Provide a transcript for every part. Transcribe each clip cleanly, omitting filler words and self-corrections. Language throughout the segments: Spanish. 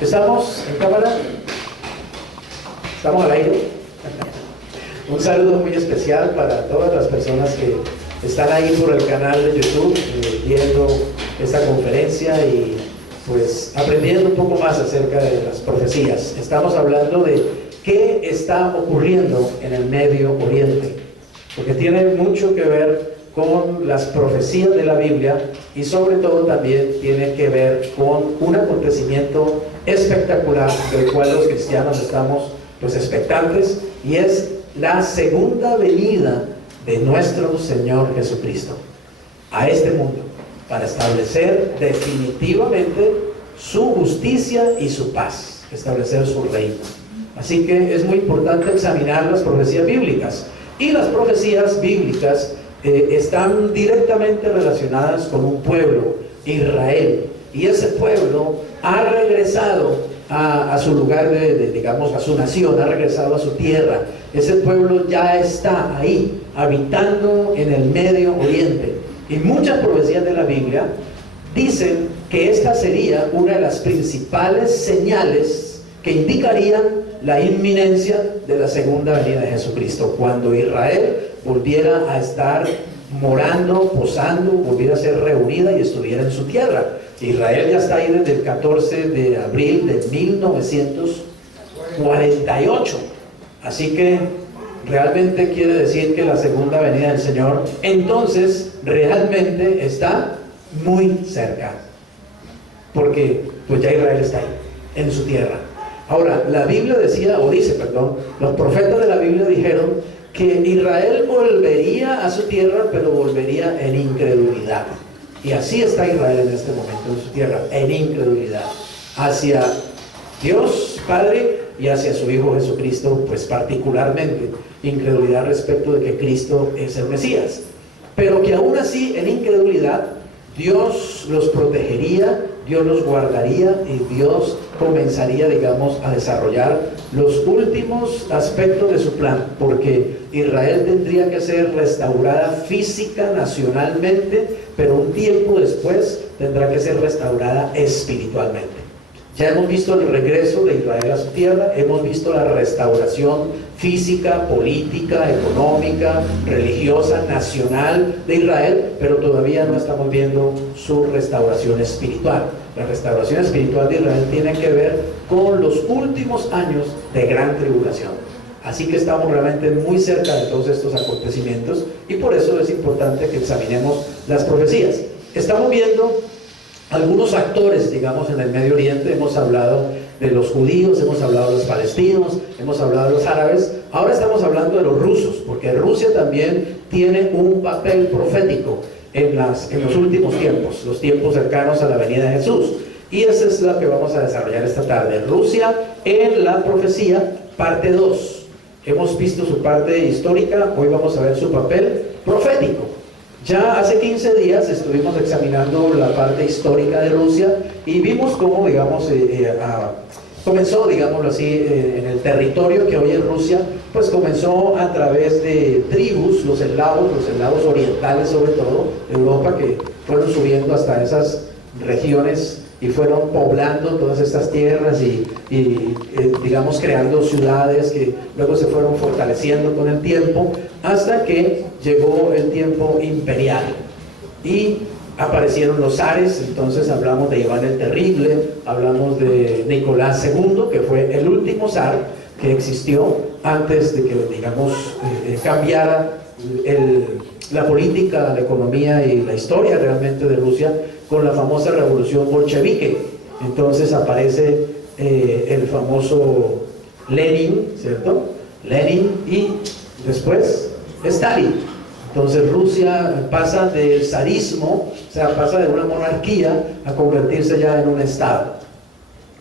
¿Estamos en cámara? ¿Estamos al aire? Un saludo muy especial para todas las personas que están ahí por el canal de YouTube viendo esta conferencia y pues aprendiendo un poco más acerca de las profecías. Estamos hablando de qué está ocurriendo en el Medio Oriente, porque tiene mucho que ver con las profecías de la Biblia y sobre todo también tiene que ver con un acontecimiento espectacular del cual los cristianos estamos pues expectantes, y es la segunda venida de nuestro Señor Jesucristo a este mundo para establecer definitivamente su justicia y su paz, establecer su reino. Así que es muy importante examinar las profecías bíblicas, y las profecías bíblicas están directamente relacionadas con un pueblo, Israel, y ese pueblo ha regresado a su lugar digamos, a su nación, ha regresado a su tierra. Ese pueblo ya está ahí, habitando en el Medio Oriente, y muchas profecías de la Biblia dicen que esta sería una de las principales señales que indicarían la inminencia de la segunda venida de Jesucristo, cuando Israel volviera a estar morando, posando, volviera a ser reunida y estuviera en su tierra. Israel ya está ahí desde el 14 de abril de 1948. Así que realmente quiere decir que la segunda venida del Señor entonces realmente está muy cerca, porque pues ya Israel está ahí, en su tierra. Ahora, la Biblia decía, o dice, perdón, los profetas de la Biblia dijeron que Israel volvería a su tierra, pero volvería en incredulidad. Y así está Israel en este momento en su tierra, en incredulidad hacia Dios Padre y hacia su Hijo Jesucristo, pues particularmente incredulidad respecto de que Cristo es el Mesías, pero que aún así en incredulidad Dios los protegería, Dios los guardaría, y Dios comenzaría, digamos, a desarrollar los últimos aspectos de su plan, porque Israel tendría que ser restaurada física, nacionalmente, pero un tiempo después tendrá que ser restaurada espiritualmente. Ya hemos visto el regreso de Israel a su tierra, hemos visto la restauración física, política, económica, religiosa, nacional de Israel, pero todavía no estamos viendo su restauración espiritual. La restauración espiritual de Israel tiene que ver con los últimos años de gran tribulación. Así que estamos realmente muy cerca de todos estos acontecimientos, y por eso es importante que examinemos las profecías. Estamos viendo algunos actores, digamos, en el Medio Oriente. Hemos hablado de los judíos, hemos hablado de los palestinos, hemos hablado de los árabes. Ahora estamos hablando de los rusos, porque Rusia también tiene un papel profético en los últimos tiempos, los tiempos cercanos a la venida de Jesús. Y esa es la que vamos a desarrollar esta tarde. Rusia en la profecía, parte 2. Hemos visto su parte histórica, hoy vamos a ver su papel profético. Ya hace 15 días estuvimos examinando la parte histórica de Rusia y vimos cómo, digamos, comenzó, digámoslo así, en el territorio que hoy es Rusia, pues comenzó a través de tribus, los eslavos orientales sobre todo, de Europa, que fueron subiendo hasta esas regiones y fueron poblando todas estas tierras y digamos, creando ciudades que luego se fueron fortaleciendo con el tiempo, hasta que llegó el tiempo imperial y aparecieron los zares. Entonces hablamos de Iván el Terrible, hablamos de Nicolás II, que fue el último zar que existió antes de que, digamos, cambiara la política, la economía y la historia realmente de Rusia con la famosa revolución bolchevique. Entonces aparece el famoso Lenin, ¿cierto? Lenin, y después Stalin. Entonces Rusia pasa del zarismo, o sea, pasa de una monarquía a convertirse ya en un estado,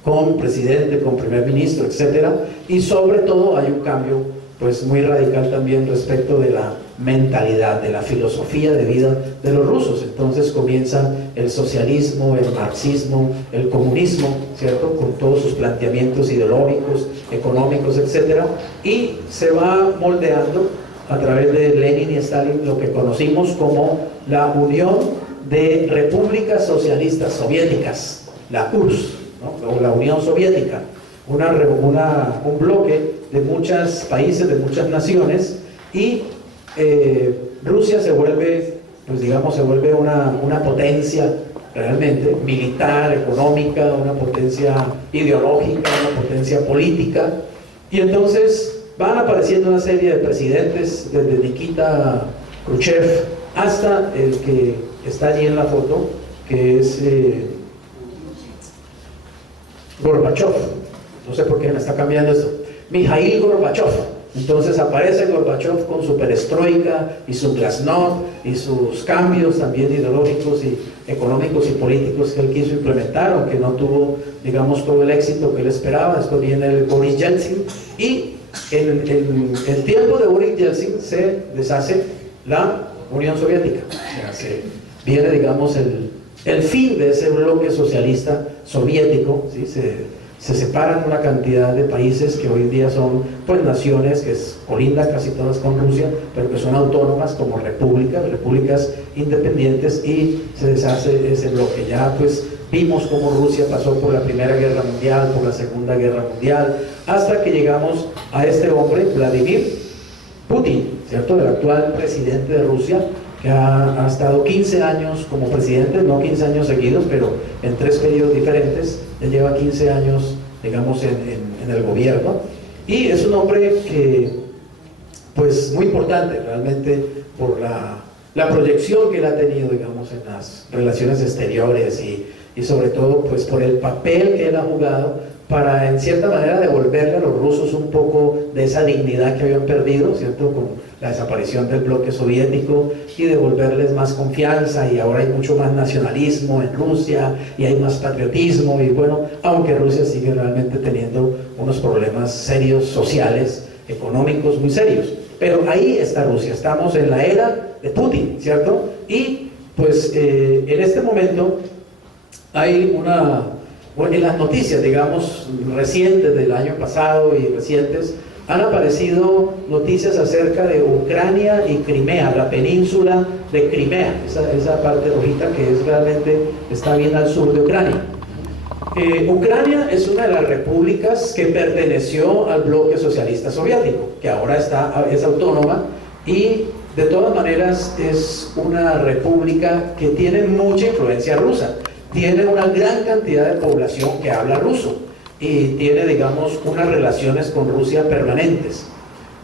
con presidente, con primer ministro, etcétera. Y sobre todo hay un cambio pues muy radical también respecto de la mentalidad, de la filosofía de vida de los rusos. Entonces comienza el socialismo, el marxismo, el comunismo, ¿cierto?, con todos sus planteamientos ideológicos, económicos, etcétera, y se va moldeando a través de Lenin y Stalin lo que conocimos como la Unión de Repúblicas Socialistas Soviéticas, la URSS. ¿no? O la Unión Soviética, un bloque de muchos países, de muchas naciones, y Rusia se vuelve, pues digamos, se vuelve una potencia realmente militar, económica, una potencia ideológica, una potencia política, y entonces van apareciendo una serie de presidentes, desde Nikita Khrushchev hasta el que está allí en la foto, que es Gorbachev. No sé por qué me está cambiando esto. Mikhail Gorbachev. Entonces aparece Gorbachev con su perestroika y su glasnost y sus cambios también ideológicos y económicos y políticos que él quiso implementar, aunque no tuvo, digamos, todo el éxito que él esperaba. Después viene el Boris Yeltsin, y en el tiempo de Boris Yeltsin se deshace la Unión Soviética. O sea, viene, digamos, el fin de ese bloque socialista soviético, ¿sí? Se separan una cantidad de países que hoy en día son, pues, naciones que colindan casi todas con Rusia, pero que son autónomas como repúblicas independientes, y se deshace ese bloque. Ya pues vimos cómo Rusia pasó por la Primera Guerra Mundial, por la Segunda Guerra Mundial, hasta que llegamos a este hombre, Vladimir Putin, ¿cierto? El actual presidente de Rusia, que ha estado 15 años como presidente, no 15 años seguidos, pero en 3 periodos diferentes. Él lleva 15 años, digamos, en el gobierno, y es un hombre que, pues, muy importante realmente por la proyección que él ha tenido, digamos, en las relaciones exteriores, y sobre todo, pues, por el papel que él ha jugado para, en cierta manera, devolverle a los rusos un poco de esa dignidad que habían perdido, ¿cierto?, con la desaparición del bloque soviético, y devolverles más confianza, y ahora hay mucho más nacionalismo en Rusia, y hay más patriotismo, y bueno, aunque Rusia sigue realmente teniendo unos problemas serios, sociales, económicos muy serios. Pero ahí está Rusia, estamos en la era de Putin, ¿cierto? Y pues en este momento hay en las noticias, digamos, recientes del año pasado y recientes, han aparecido noticias acerca de Ucrania y Crimea, la península de Crimea, esa parte rojita que está bien al sur de Ucrania. Ucrania es una de las repúblicas que perteneció al bloque socialista soviético, que ahora es autónoma, y de todas maneras es una república que tiene mucha influencia rusa. Tiene una gran cantidad de población que habla ruso, y tiene, digamos, unas relaciones con Rusia permanentes.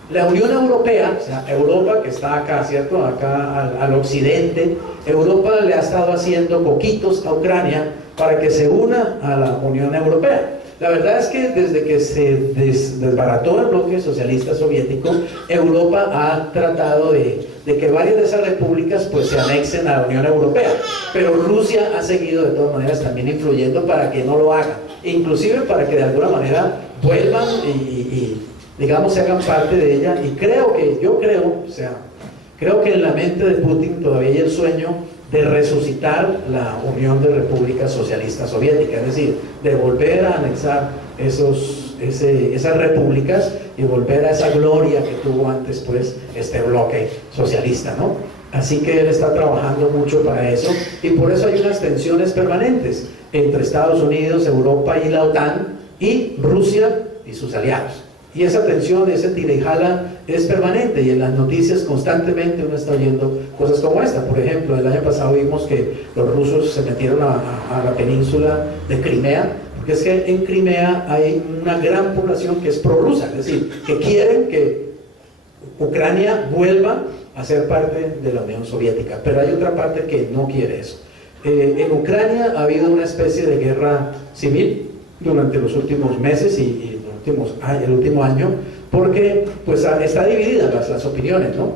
La Unión Europea, o sea, Europa, que está acá, ¿cierto?, acá al occidente, Europa le ha estado haciendo poquitos a Ucrania para que se una a la Unión Europea. La verdad es que desde que se desbarató el bloque socialista soviético, Europa ha tratado de que varias de esas repúblicas, pues, se anexen a la Unión Europea, pero Rusia ha seguido de todas maneras también influyendo para que no lo hagan, inclusive para que de alguna manera vuelvan y digamos, se hagan parte de ella. Y creo que en la mente de Putin todavía hay el sueño de resucitar la Unión de Repúblicas Socialistas Soviéticas, es decir, de volver a anexar esas repúblicas y volver a esa gloria que tuvo antes, pues, este bloque socialista, ¿no? Así que él está trabajando mucho para eso, y por eso hay unas tensiones permanentes entre Estados Unidos, Europa y la OTAN, y Rusia y sus aliados. Y esa tensión, ese tira y jala es permanente, y en las noticias constantemente uno está oyendo cosas como esta. Por ejemplo, el año pasado vimos que los rusos se metieron a la península de Crimea, porque es que en Crimea hay una gran población que es prorrusa, es decir, que quieren que Ucrania vuelva a ser parte de la Unión Soviética, pero hay otra parte que no quiere eso. En Ucrania ha habido una especie de guerra civil durante los últimos meses y el último año, porque pues está dividida las opiniones, ¿no?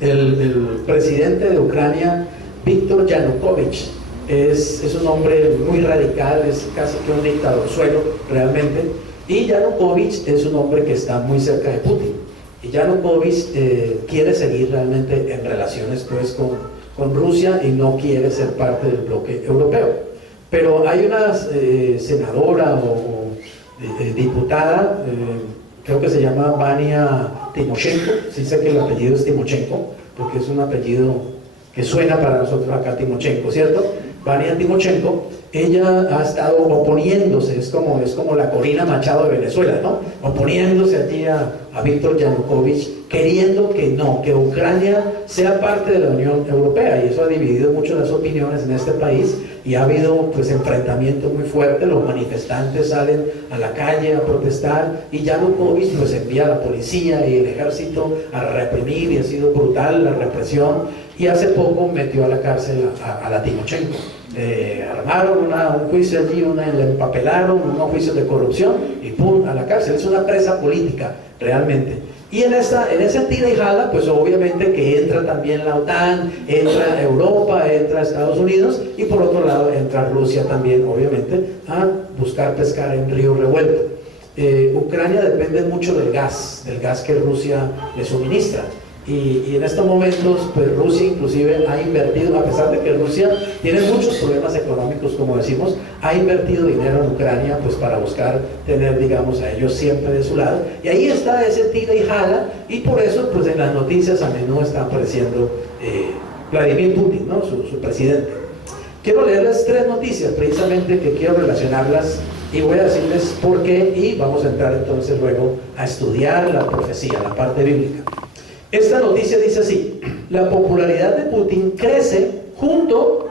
El presidente de Ucrania, Víctor Yanukovych, es un hombre muy radical, es casi que un dictadorzuelo realmente, y Yanukovych es un hombre que está muy cerca de Putin, y Yanukovych quiere seguir realmente en relaciones, pues, con Rusia, y no quiere ser parte del bloque europeo. Pero hay una senadora o diputada, creo que se llama Vania Timoshenko, sí sé que el apellido es Timoshenko, porque es un apellido que suena para nosotros acá, Timoshenko, ¿cierto? Vania Timoshenko, ella ha estado oponiéndose, es como la Corina Machado de Venezuela, ¿no? Oponiéndose allí a Víctor Yanukovych, queriendo que Ucrania sea parte de la Unión Europea, y eso ha dividido mucho las opiniones en este país, y ha habido pues enfrentamientos muy fuertes. Los manifestantes salen a la calle a protestar, y Yanukovych pues envía a la policía y el ejército a reprimir, y ha sido brutal la represión, y hace poco metió a la cárcel a la Timochenko. Armaron un juicio allí, le empapelaron, unos juicios de corrupción, y ¡pum!, a la cárcel. Es una presa política realmente. Y en ese tira y jala, pues obviamente que entra también la OTAN, entra Europa, entra Estados Unidos, y por otro lado entra Rusia también, obviamente, a buscar pescar en río revuelto. Ucrania depende mucho del gas que Rusia le suministra. Y en estos momentos, pues Rusia inclusive ha invertido, a pesar de que Rusia tiene muchos problemas económicos, como decimos, ha invertido dinero en Ucrania, pues para buscar tener, digamos, a ellos siempre de su lado. Y ahí está ese tira y jala, y por eso, pues en las noticias a menudo está apareciendo Vladimir Putin, ¿no? Su presidente. Quiero leerles 3 noticias, precisamente, que quiero relacionarlas, y voy a decirles por qué, y vamos a entrar entonces luego a estudiar la profecía, la parte bíblica. Esta noticia dice así: la popularidad de Putin crece junto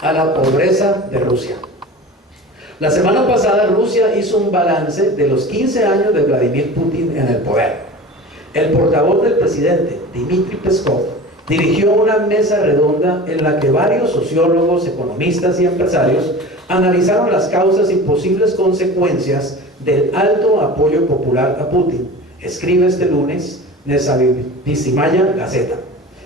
a la pobreza de Rusia. La semana pasada Rusia hizo un balance de los 15 años de Vladimir Putin en el poder. El portavoz del presidente, Dmitry Peskov, dirigió una mesa redonda en la que varios sociólogos, economistas y empresarios analizaron las causas y posibles consecuencias del alto apoyo popular a Putin. Escribe este lunes Nezavisimaya Gazeta.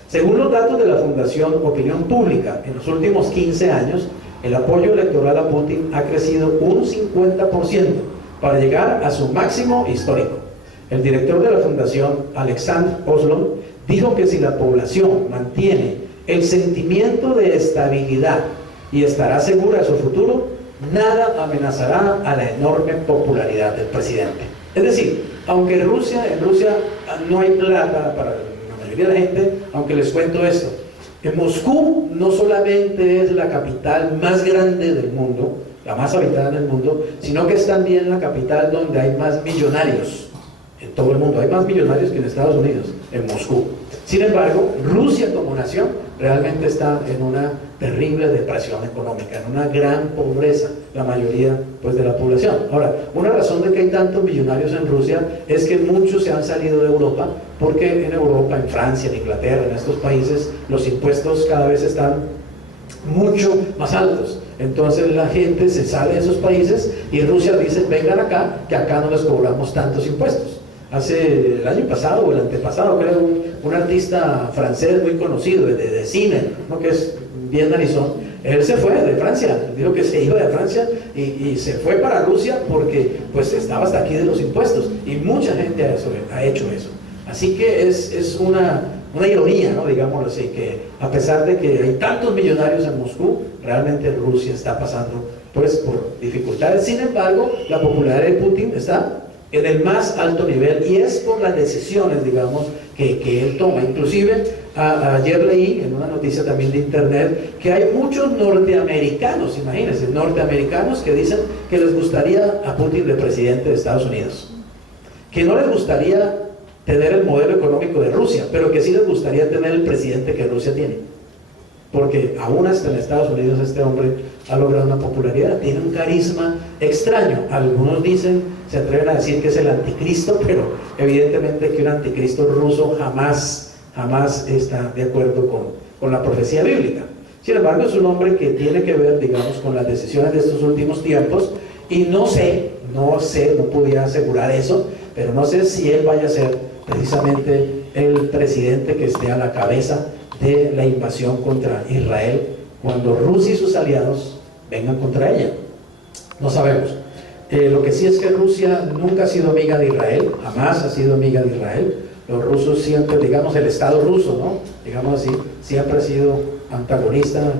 Según los datos de la Fundación Opinión Pública, en los últimos 15 años, el apoyo electoral a Putin ha crecido un 50% para llegar a su máximo histórico. El director de la Fundación, Alexander Oslon, dijo que si la población mantiene el sentimiento de estabilidad y estará segura de su futuro, nada amenazará a la enorme popularidad del presidente. Es decir, aunque en Rusia no hay plata para la mayoría de la gente, aunque les cuento esto, en Moscú no solamente es la capital más grande del mundo, la más habitada en el mundo, sino que es también la capital donde hay más millonarios en todo el mundo. Hay más millonarios que en Estados Unidos, en Moscú. Sin embargo, Rusia como nación realmente está en una terrible depresión económica, en una gran pobreza, la mayoría pues de la población. Ahora, una razón de que hay tantos millonarios en Rusia es que muchos se han salido de Europa, porque en Europa, en Francia, en Inglaterra, en estos países, los impuestos cada vez están mucho más altos. Entonces la gente se sale de esos países, y en Rusia dicen: vengan acá, que acá no les cobramos tantos impuestos. Hace el año pasado o el antepasado, creo, un artista francés muy conocido de cine, ¿no?, que es bien narizón, él se fue de Francia, dijo que se iba de Francia y se fue para Rusia porque pues estaba hasta aquí de los impuestos, y mucha gente ha hecho eso. Así que es una ironía, ¿no?, digámoslo así, que a pesar de que hay tantos millonarios en Moscú, realmente Rusia está pasando pues por dificultades. Sin embargo, la popularidad de Putin está en el más alto nivel, y es por las decisiones, digamos, que él toma. Inclusive ayer leí en una noticia también de internet que hay muchos norteamericanos, imagínense, norteamericanos que dicen que les gustaría a Putin de presidente de Estados Unidos, que no les gustaría tener el modelo económico de Rusia, pero que sí les gustaría tener el presidente que Rusia tiene, porque aún hasta en Estados Unidos este hombre ha logrado una popularidad, tiene un carisma extraño. Algunos se atreven a decir que es el anticristo, pero evidentemente que un anticristo ruso jamás está de acuerdo con la profecía bíblica. Sin embargo, es un hombre que tiene que ver, digamos, con las decisiones de estos últimos tiempos, y no podía asegurar eso, pero no sé si él vaya a ser precisamente el presidente que esté a la cabeza de la invasión contra Israel cuando Rusia y sus aliados vengan contra ella. No sabemos. Lo que sí es que Rusia nunca ha sido amiga de Israel, jamás ha sido amiga de Israel. Los rusos siempre, digamos, el Estado ruso, ¿no?, digamos así, siempre ha sido antagonista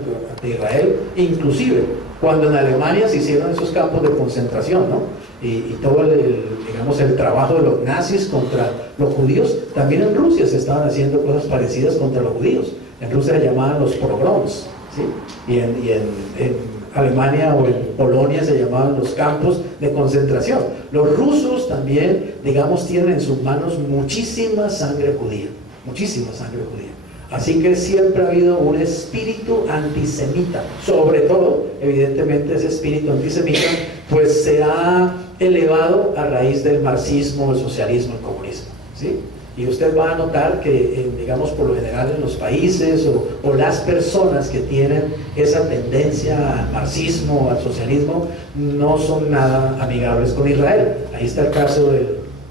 de Israel, inclusive cuando en Alemania se hicieron esos campos de concentración, ¿no?, y todo el trabajo de los nazis contra los judíos. También en Rusia se estaban haciendo cosas parecidas contra los judíos. En Rusia se llamaban los pogroms, ¿sí? Y en Alemania o en Polonia se llamaban los campos de concentración. Los rusos también, digamos, tienen en sus manos muchísima sangre judía, muchísima sangre judía. Así que siempre ha habido un espíritu antisemita, sobre todo, evidentemente ese espíritu antisemita, pues se ha elevado a raíz del marxismo, el socialismo, el comunismo, ¿sí? Y usted va a notar que, digamos, por lo general en los países o las personas que tienen esa tendencia al marxismo, al socialismo, no son nada amigables con Israel. Ahí está el caso del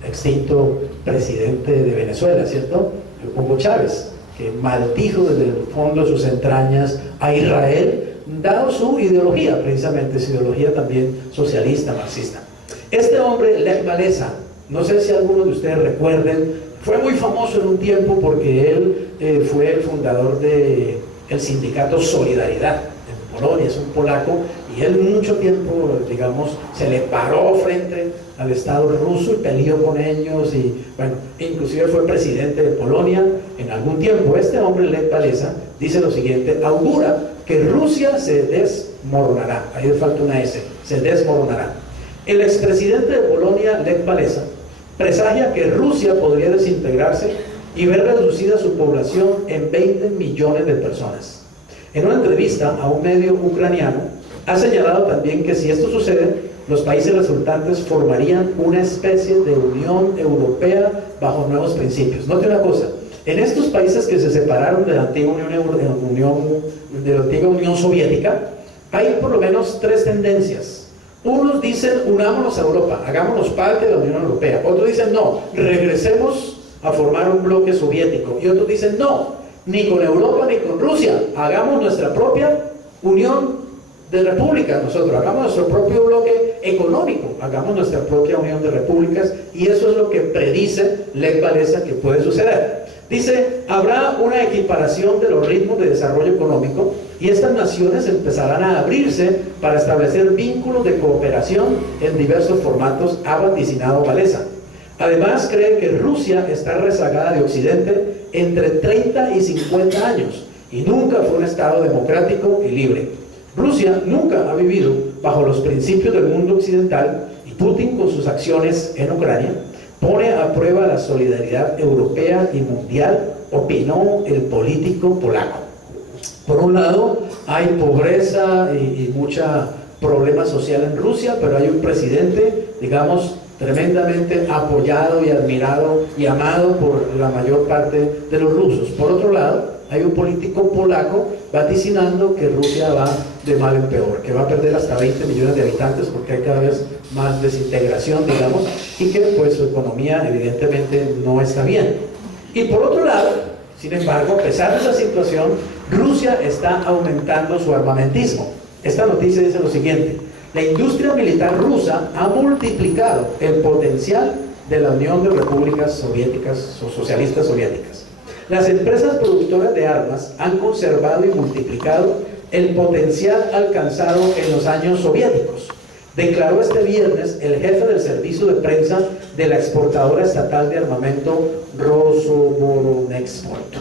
extinto presidente de Venezuela, ¿cierto? Hugo Chávez, que maldijo desde el fondo de sus entrañas a Israel, dado su ideología, precisamente su ideología también socialista, marxista. Este hombre, Lech Walesa, no sé si algunos de ustedes recuerden, fue muy famoso en un tiempo porque él fue el fundador del sindicato Solidaridad en Polonia, es un polaco, y él mucho tiempo, digamos, se le paró frente al Estado ruso y peleó con ellos, y bueno, inclusive fue presidente de Polonia en algún tiempo. Este hombre, Lech Walesa, dice lo siguiente: augura que Rusia se desmoronará, ahí le falta una S, se desmoronará. El expresidente de Polonia, Lech Walesa, presagia que Rusia podría desintegrarse y ver reducida su población en 20 millones de personas. En una entrevista a un medio ucraniano, ha señalado también que si esto sucede, los países resultantes formarían una especie de Unión Europea bajo nuevos principios. Note una cosa: en estos países que se separaron de la antigua Unión Soviética, hay por lo menos tres tendencias. Unos dicen, unámonos a Europa, hagámonos parte de la Unión Europea. Otros dicen, no, regresemos a formar un bloque soviético. Y otros dicen, no, ni con Europa ni con Rusia, hagamos nuestra propia Unión de Repúblicas nosotros, hagamos nuestro propio bloque económico, hagamos nuestra propia Unión de Repúblicas. Y eso es lo que predice Lech Walesa que puede suceder. Dice, habrá una equiparación de los ritmos de desarrollo económico y estas naciones empezarán a abrirse para establecer vínculos de cooperación en diversos formatos, ha vaticinado Walesa. Además, cree que Rusia está rezagada de Occidente entre 30 y 50 años y nunca fue un Estado democrático y libre. Rusia nunca ha vivido bajo los principios del mundo occidental y Putin, con sus acciones en Ucrania, pone a prueba la solidaridad europea y mundial, opinó el político polaco. Por un lado, hay pobreza y mucha problema social en Rusia, pero hay un presidente, digamos, tremendamente apoyado y admirado y amado por la mayor parte de los rusos. Por otro lado, hay un político polaco vaticinando que Rusia va de mal en peor, que va a perder hasta 20 millones de habitantes porque hay cada vez más desintegración, digamos, y que pues su economía evidentemente no está bien. Y por otro lado, sin embargo, a pesar de esa situación, Rusia está aumentando su armamentismo. Esta noticia dice lo siguiente: la industria militar rusa ha multiplicado el potencial de la Unión de Repúblicas Soviéticas o Socialistas Soviéticas. Las empresas productoras de armas han conservado y multiplicado el potencial alcanzado en los años soviéticos, declaró este viernes el jefe del servicio de prensa de la exportadora estatal de armamento Rosoboronexport.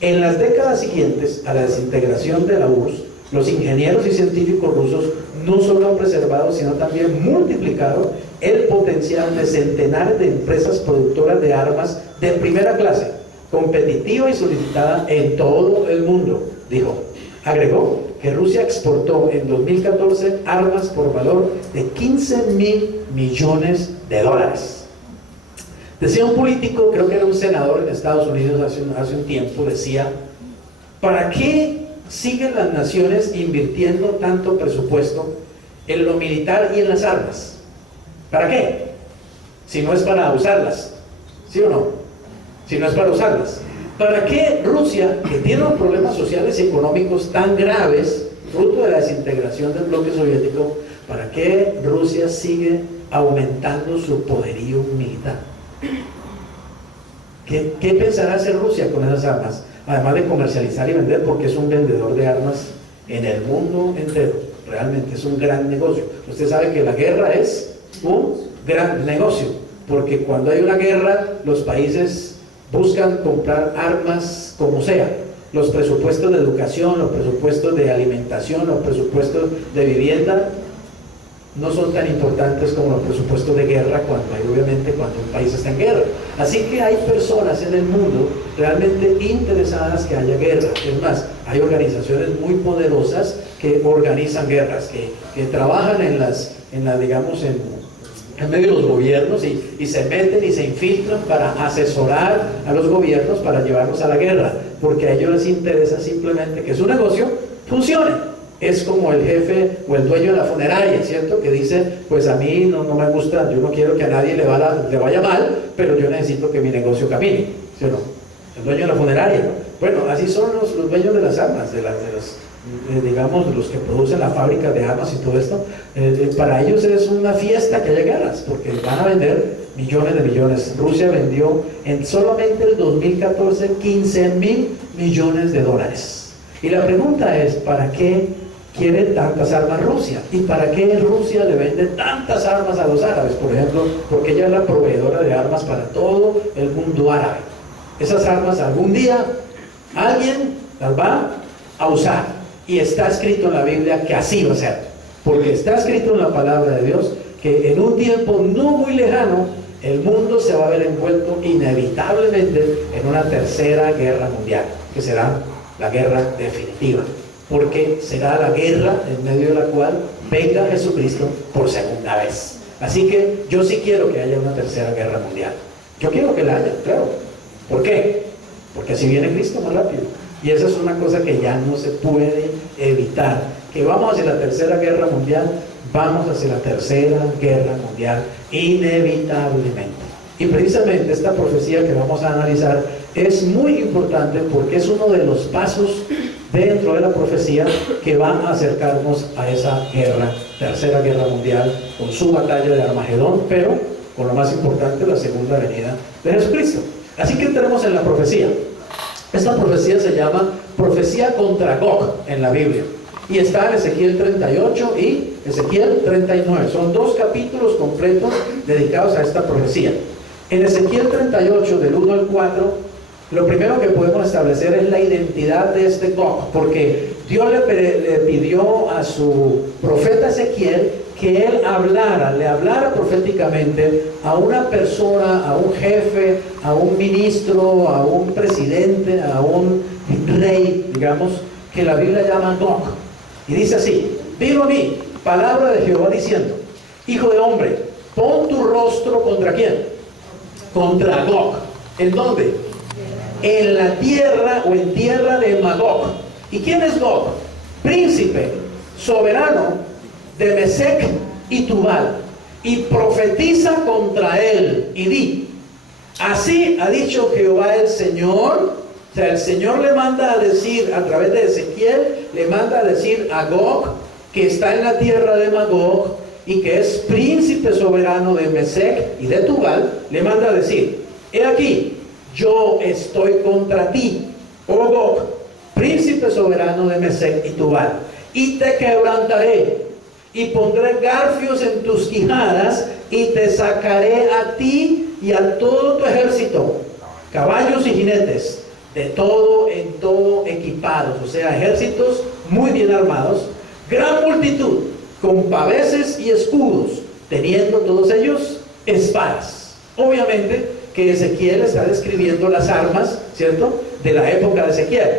En las décadas siguientes a la desintegración de la URSS, los ingenieros y científicos rusos no solo han preservado, sino también multiplicado el potencial de centenares de empresas productoras de armas de primera clase, competitiva y solicitada en todo el mundo, dijo. Agregó que Rusia exportó en 2014 armas por valor de 15.000 millones de dólares. Decía un político, creo que era un senador en Estados Unidos hace un tiempo, decía, ¿para qué siguen las naciones invirtiendo tanto presupuesto en lo militar y en las armas? ¿Para qué? Si no es para usarlas, ¿sí o no? Si no es para usarlas. ¿Para qué Rusia, que tiene unos problemas sociales y económicos tan graves, fruto de la desintegración del bloque soviético, para qué Rusia sigue aumentando su poderío militar? ¿Qué pensará hacer Rusia con esas armas? Además de comercializar y vender, porque es un vendedor de armas en el mundo entero. Realmente es un gran negocio. Usted sabe que la guerra es un gran negocio, porque cuando hay una guerra, los países buscan comprar armas como sea. los presupuestos de educación, los presupuestos de alimentación, los presupuestos de vivienda no son tan importantes como los presupuestos de guerra obviamente cuando un país está en guerra. Así que hay personas en el mundo realmente interesadas que haya guerra. Es más, hay organizaciones muy poderosas que organizan guerras, que trabajan en medio de los gobiernos y se meten y se infiltran para asesorar a los gobiernos para llevarlos a la guerra, porque a ellos les interesa simplemente que su negocio funcione. Es como el jefe o el dueño de la funeraria, ¿cierto? Que dice, pues a mí no me gusta, yo no quiero que a nadie le vaya mal, pero yo necesito que mi negocio camine, ¿sí o no? El dueño de la funeraria, ¿no? Bueno, así son los dueños de las armas, digamos, los que producen la fábrica de armas y todo esto. Para ellos es una fiesta que haya guerras, porque van a vender millones de millones. Rusia vendió en solamente el 2014 $15,000 millones. Y la pregunta es, ¿para qué quiere tantas armas Rusia? ¿Y para qué Rusia le vende tantas armas a los árabes? Por ejemplo, porque ella es la proveedora de armas para todo el mundo árabe. Esas armas algún día alguien las va a usar. Y está escrito en la Biblia que así va a ser. Porque está escrito en la palabra de Dios que en un tiempo no muy lejano el mundo se va a ver envuelto inevitablemente en una tercera guerra mundial, que será la guerra definitiva, porque será la guerra en medio de la cual venga Jesucristo por segunda vez. Así que yo sí quiero que haya una tercera guerra mundial. Yo quiero que la haya, claro. ¿Por qué? Porque así viene Cristo más rápido. Y esa es una cosa que ya no se puede evitar. Que vamos hacia la tercera guerra mundial, vamos hacia la tercera guerra mundial, inevitablemente. Y precisamente esta profecía que vamos a analizar es muy importante porque es uno de los pasos dentro de la profecía que van a acercarnos a esa guerra, tercera guerra mundial, con su batalla de Armagedón, pero con lo más importante, la segunda venida de Jesucristo. Así que entremos en la profecía. Esta profecía se llama profecía contra Gog en la Biblia. Y está en Ezequiel 38 y Ezequiel 39. Son 2 capítulos completos dedicados a esta profecía. En Ezequiel 38, del 1 al 4, lo primero que podemos establecer es la identidad de este Gog, porque Dios le pidió a su profeta Ezequiel que él le hablara proféticamente a una persona, a un jefe, a un ministro, a un presidente, a un rey, digamos, que la Biblia llama Gog. Y dice así: vino a mí palabra de Jehová diciendo, hijo de hombre, pon tu rostro ¿contra quién? Contra Gog. ¿En dónde? En la tierra o en tierra de Magog. ¿Y quién es Gog? Príncipe, soberano de Mesec y Tubal. Y profetiza contra él y di: así ha dicho Jehová el Señor. O sea, el Señor le manda a decir, a través de Ezequiel, le manda a decir a Gog, que está en la tierra de Magog y que es príncipe soberano de Mesec y de Tubal, le manda a decir: he aquí, yo estoy contra ti, oh Gog, príncipe soberano de Mesec y Tubal, y te quebrantaré, y pondré garfios en tus quijadas, y te sacaré a ti y a todo tu ejército, caballos y jinetes, de todo en todo equipados, o sea, ejércitos muy bien armados, gran multitud, con paveses y escudos, teniendo todos ellos espadas. Obviamente que Ezequiel está describiendo las armas, ¿cierto?, de la época de Ezequiel,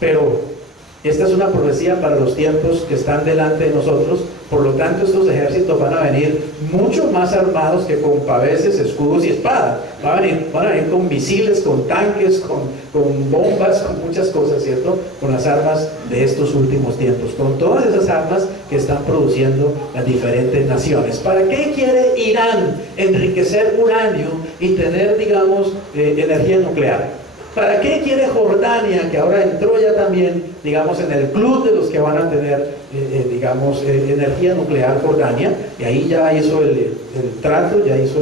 pero esta es una profecía para los tiempos que están delante de nosotros. Por lo tanto, estos ejércitos van a venir mucho más armados que con paveses, escudos y espadas. Van a venir con misiles, con tanques, con bombas, con muchas cosas, ¿cierto? Con las armas de estos últimos tiempos, con todas esas armas que están produciendo las diferentes naciones. ¿Para qué quiere Irán enriquecer uranio y tener, digamos, energía nuclear? ¿Para qué quiere Jordania, que ahora entró ya también, digamos, en el club de los que van a tener, digamos, energía nuclear, Jordania? Y ahí ya hizo el trato, ya hizo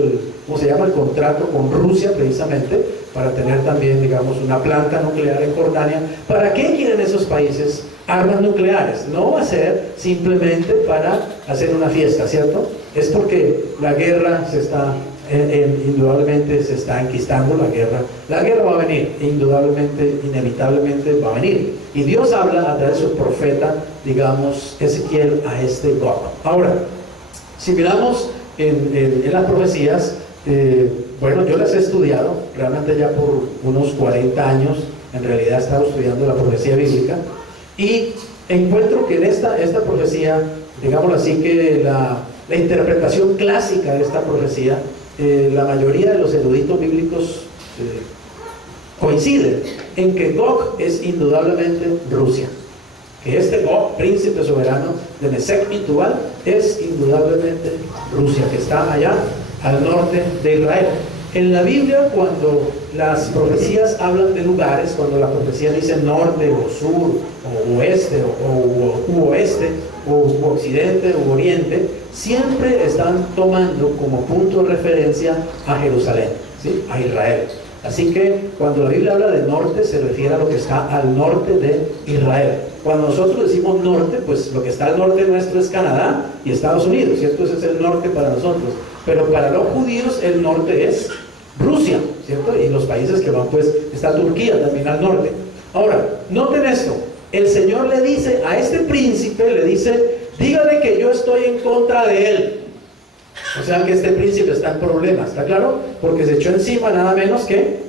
¿cómo se llama? El contrato con Rusia, precisamente, para tener también, digamos, una planta nuclear en Jordania. ¿Para qué quieren esos países armas nucleares? No va a ser simplemente para hacer una fiesta, ¿cierto? Es porque la guerra se está indudablemente se está enquistando la guerra. La guerra va a venir, indudablemente, inevitablemente va a venir. Y Dios habla a través de su profeta, digamos, Ezequiel, a este Gog. Ahora, si miramos en las profecías, bueno, yo las he estudiado realmente ya por unos 40 años. En realidad he estado estudiando la profecía bíblica y encuentro que en esta profecía, digámoslo así, que la interpretación clásica de esta profecía, la mayoría de los eruditos bíblicos coinciden en que Gog es indudablemente Rusia, que este Gog, príncipe soberano de Mesec y Tubal, es indudablemente Rusia, que está allá al norte de Israel. En la Biblia, cuando las profecías hablan de lugares, cuando la profecía dice norte o sur o oeste u oeste o occidente o oriente, siempre están tomando como punto de referencia a Jerusalén, ¿sí? A Israel. Así que cuando la Biblia habla de norte, se refiere a lo que está al norte de Israel. Cuando nosotros decimos norte, pues lo que está al norte nuestro es Canadá y Estados Unidos, ¿cierto? Ese es el norte para nosotros. Pero para los judíos el norte es Rusia, ¿cierto? Y los países que van, pues, está Turquía también al norte. Ahora, noten esto. El Señor le dice a este príncipe, le dice, dígale que yo estoy en contra de él. O sea que este príncipe está en problemas, ¿está claro? Porque se echó encima nada menos que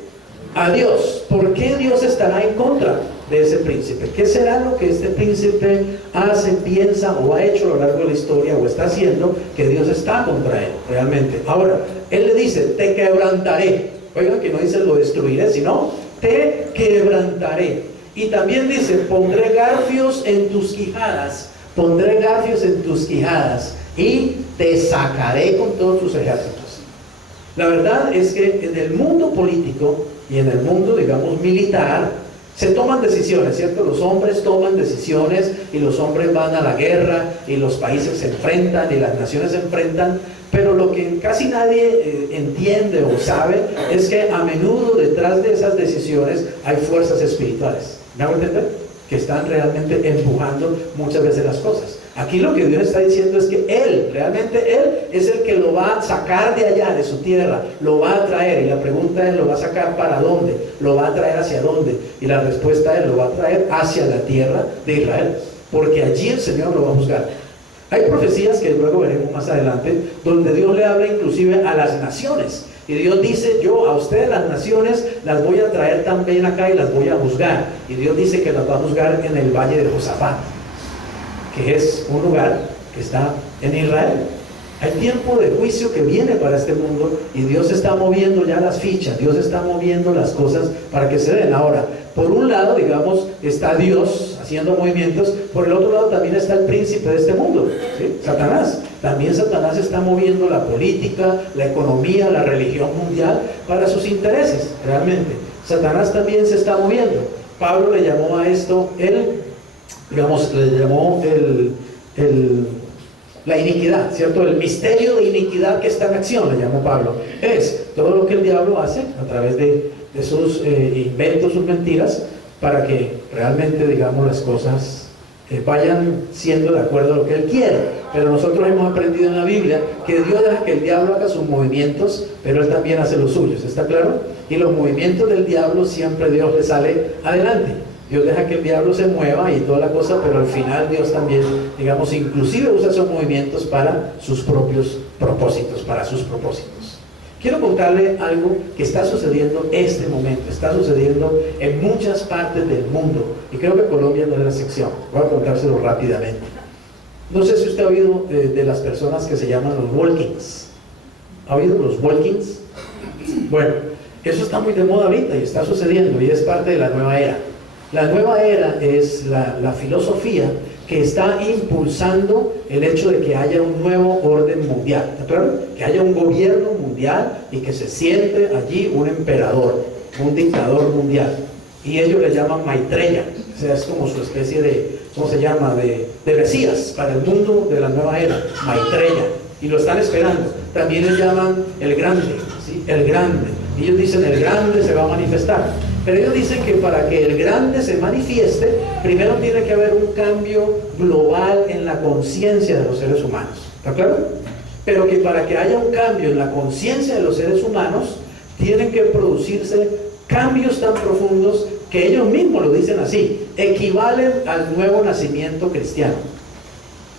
a Dios. ¿Por qué Dios estará en contra de ese príncipe? ¿Qué será lo que este príncipe hace, piensa o ha hecho a lo largo de la historia o está haciendo que Dios está contra él realmente? Ahora, él le dice, te quebrantaré. Oigan que no dice lo destruiré, sino te quebrantaré. Y también dice, pondré garfios en tus quijadas, pondré garfios en tus quijadas y te sacaré con todos tus ejércitos. La verdad es que en el mundo político y en el mundo, digamos, militar, se toman decisiones, ¿cierto? Los hombres toman decisiones y los hombres van a la guerra y los países se enfrentan y las naciones se enfrentan, pero lo que casi nadie entiende o sabe es que a menudo detrás de esas decisiones hay fuerzas espirituales. ¿Me hago entender? Que están realmente empujando muchas veces las cosas. Aquí lo que Dios está diciendo es que Él, realmente Él es el que lo va a sacar de allá, de su tierra, lo va a traer, y la pregunta es, ¿lo va a sacar para dónde? ¿Lo va a traer hacia dónde? Y la respuesta es, lo va a traer hacia la tierra de Israel, porque allí el Señor lo va a juzgar. Hay profecías que luego veremos más adelante, donde Dios le habla inclusive a las naciones, y Dios dice, yo a ustedes las naciones las voy a traer también acá y las voy a juzgar, y Dios dice que las va a juzgar en el valle de Josafat, que es un lugar que está en Israel. Hay tiempo de juicio que viene para este mundo y Dios está moviendo ya las fichas, Dios está moviendo las cosas para que se den. Ahora, por un lado, digamos, está Dios haciendo movimientos, por el otro lado también está el príncipe de este mundo, ¿sí? Satanás. También Satanás está moviendo la política, la economía, la religión mundial para sus intereses, realmente. Satanás también se está moviendo. Pablo le llamó a esto digamos, le llamó la iniquidad, ¿cierto? El misterio de iniquidad que está en acción, le llamó Pablo. Es todo lo que el diablo hace a través de sus inventos, sus mentiras, para que realmente, digamos, las cosas vayan siendo de acuerdo a lo que él quiere. Pero nosotros hemos aprendido en la Biblia que Dios deja que el diablo haga sus movimientos, pero él también hace los suyos, ¿está claro? Y los movimientos del diablo siempre Dios le sale adelante. Dios deja que el diablo se mueva y toda la cosa, pero al final Dios también, digamos, inclusive usa esos movimientos para sus propios propósitos, para sus propósitos. Quiero contarle algo que está sucediendo este momento, está sucediendo en muchas partes del mundo, y creo que Colombia no es la excepción. Voy a contárselo rápidamente. No sé si usted ha oído de las personas que se llaman los walk-ins. ¿Ha oído los walk-ins? Bueno, eso está muy de moda ahorita y está sucediendo y es parte de la nueva era. La nueva era es la filosofía que está impulsando el hecho de que haya un nuevo orden mundial, ¿claro? Que haya un gobierno mundial y que se siente allí un emperador, un dictador mundial. Y ellos le llaman Maitreya, o sea, es como su especie de, ¿cómo se llama?, de Mesías para el mundo de la nueva era, Maitreya. Y lo están esperando. También le llaman el grande, ¿sí? El grande. Y ellos dicen, el grande se va a manifestar. Pero ellos dicen que para que el grande se manifieste, primero tiene que haber un cambio global en la conciencia de los seres humanos. ¿Está claro? pero que para que haya un cambio en la conciencia de los seres humanos, tienen que producirse cambios tan profundos que ellos mismos lo dicen así, equivalen al nuevo nacimiento cristiano.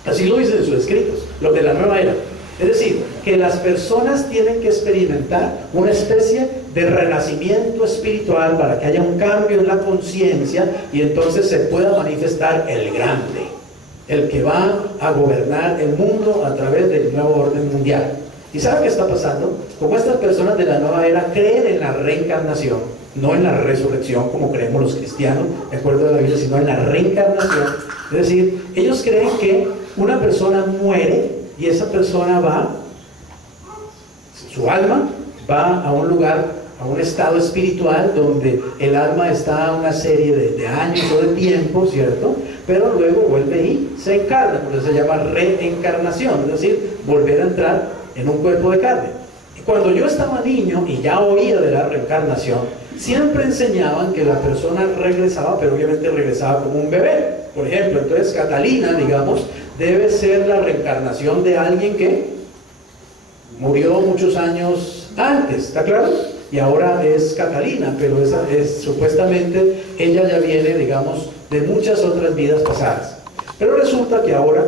Así lo dicen en sus escritos, los de la nueva era. Es decir, que las personas tienen que experimentar una especie de renacimiento espiritual para que haya un cambio en la conciencia y entonces se pueda manifestar el grande, el que va a gobernar el mundo a través del nuevo orden mundial. ¿Y saben qué está pasando? Como estas personas de la nueva era creen en la reencarnación, no en la resurrección como creemos los cristianos, de acuerdo a la Biblia, sino en la reencarnación. Es decir, ellos creen que una persona muere y esa persona va, su alma va a un lugar, a un estado espiritual donde el alma está una serie de años o de tiempo, ¿cierto? Pero luego vuelve y se encarna, por eso se llama reencarnación, es decir, volver a entrar en un cuerpo de carne. Y cuando yo estaba niño y ya oía de la reencarnación, siempre enseñaban que la persona regresaba, pero obviamente regresaba como un bebé. Por ejemplo, entonces Catalina, digamos, debe ser la reencarnación de alguien que murió muchos años antes, ¿está claro? Y ahora es Catalina, pero supuestamente ella ya viene, digamos, de muchas otras vidas pasadas. Pero resulta que ahora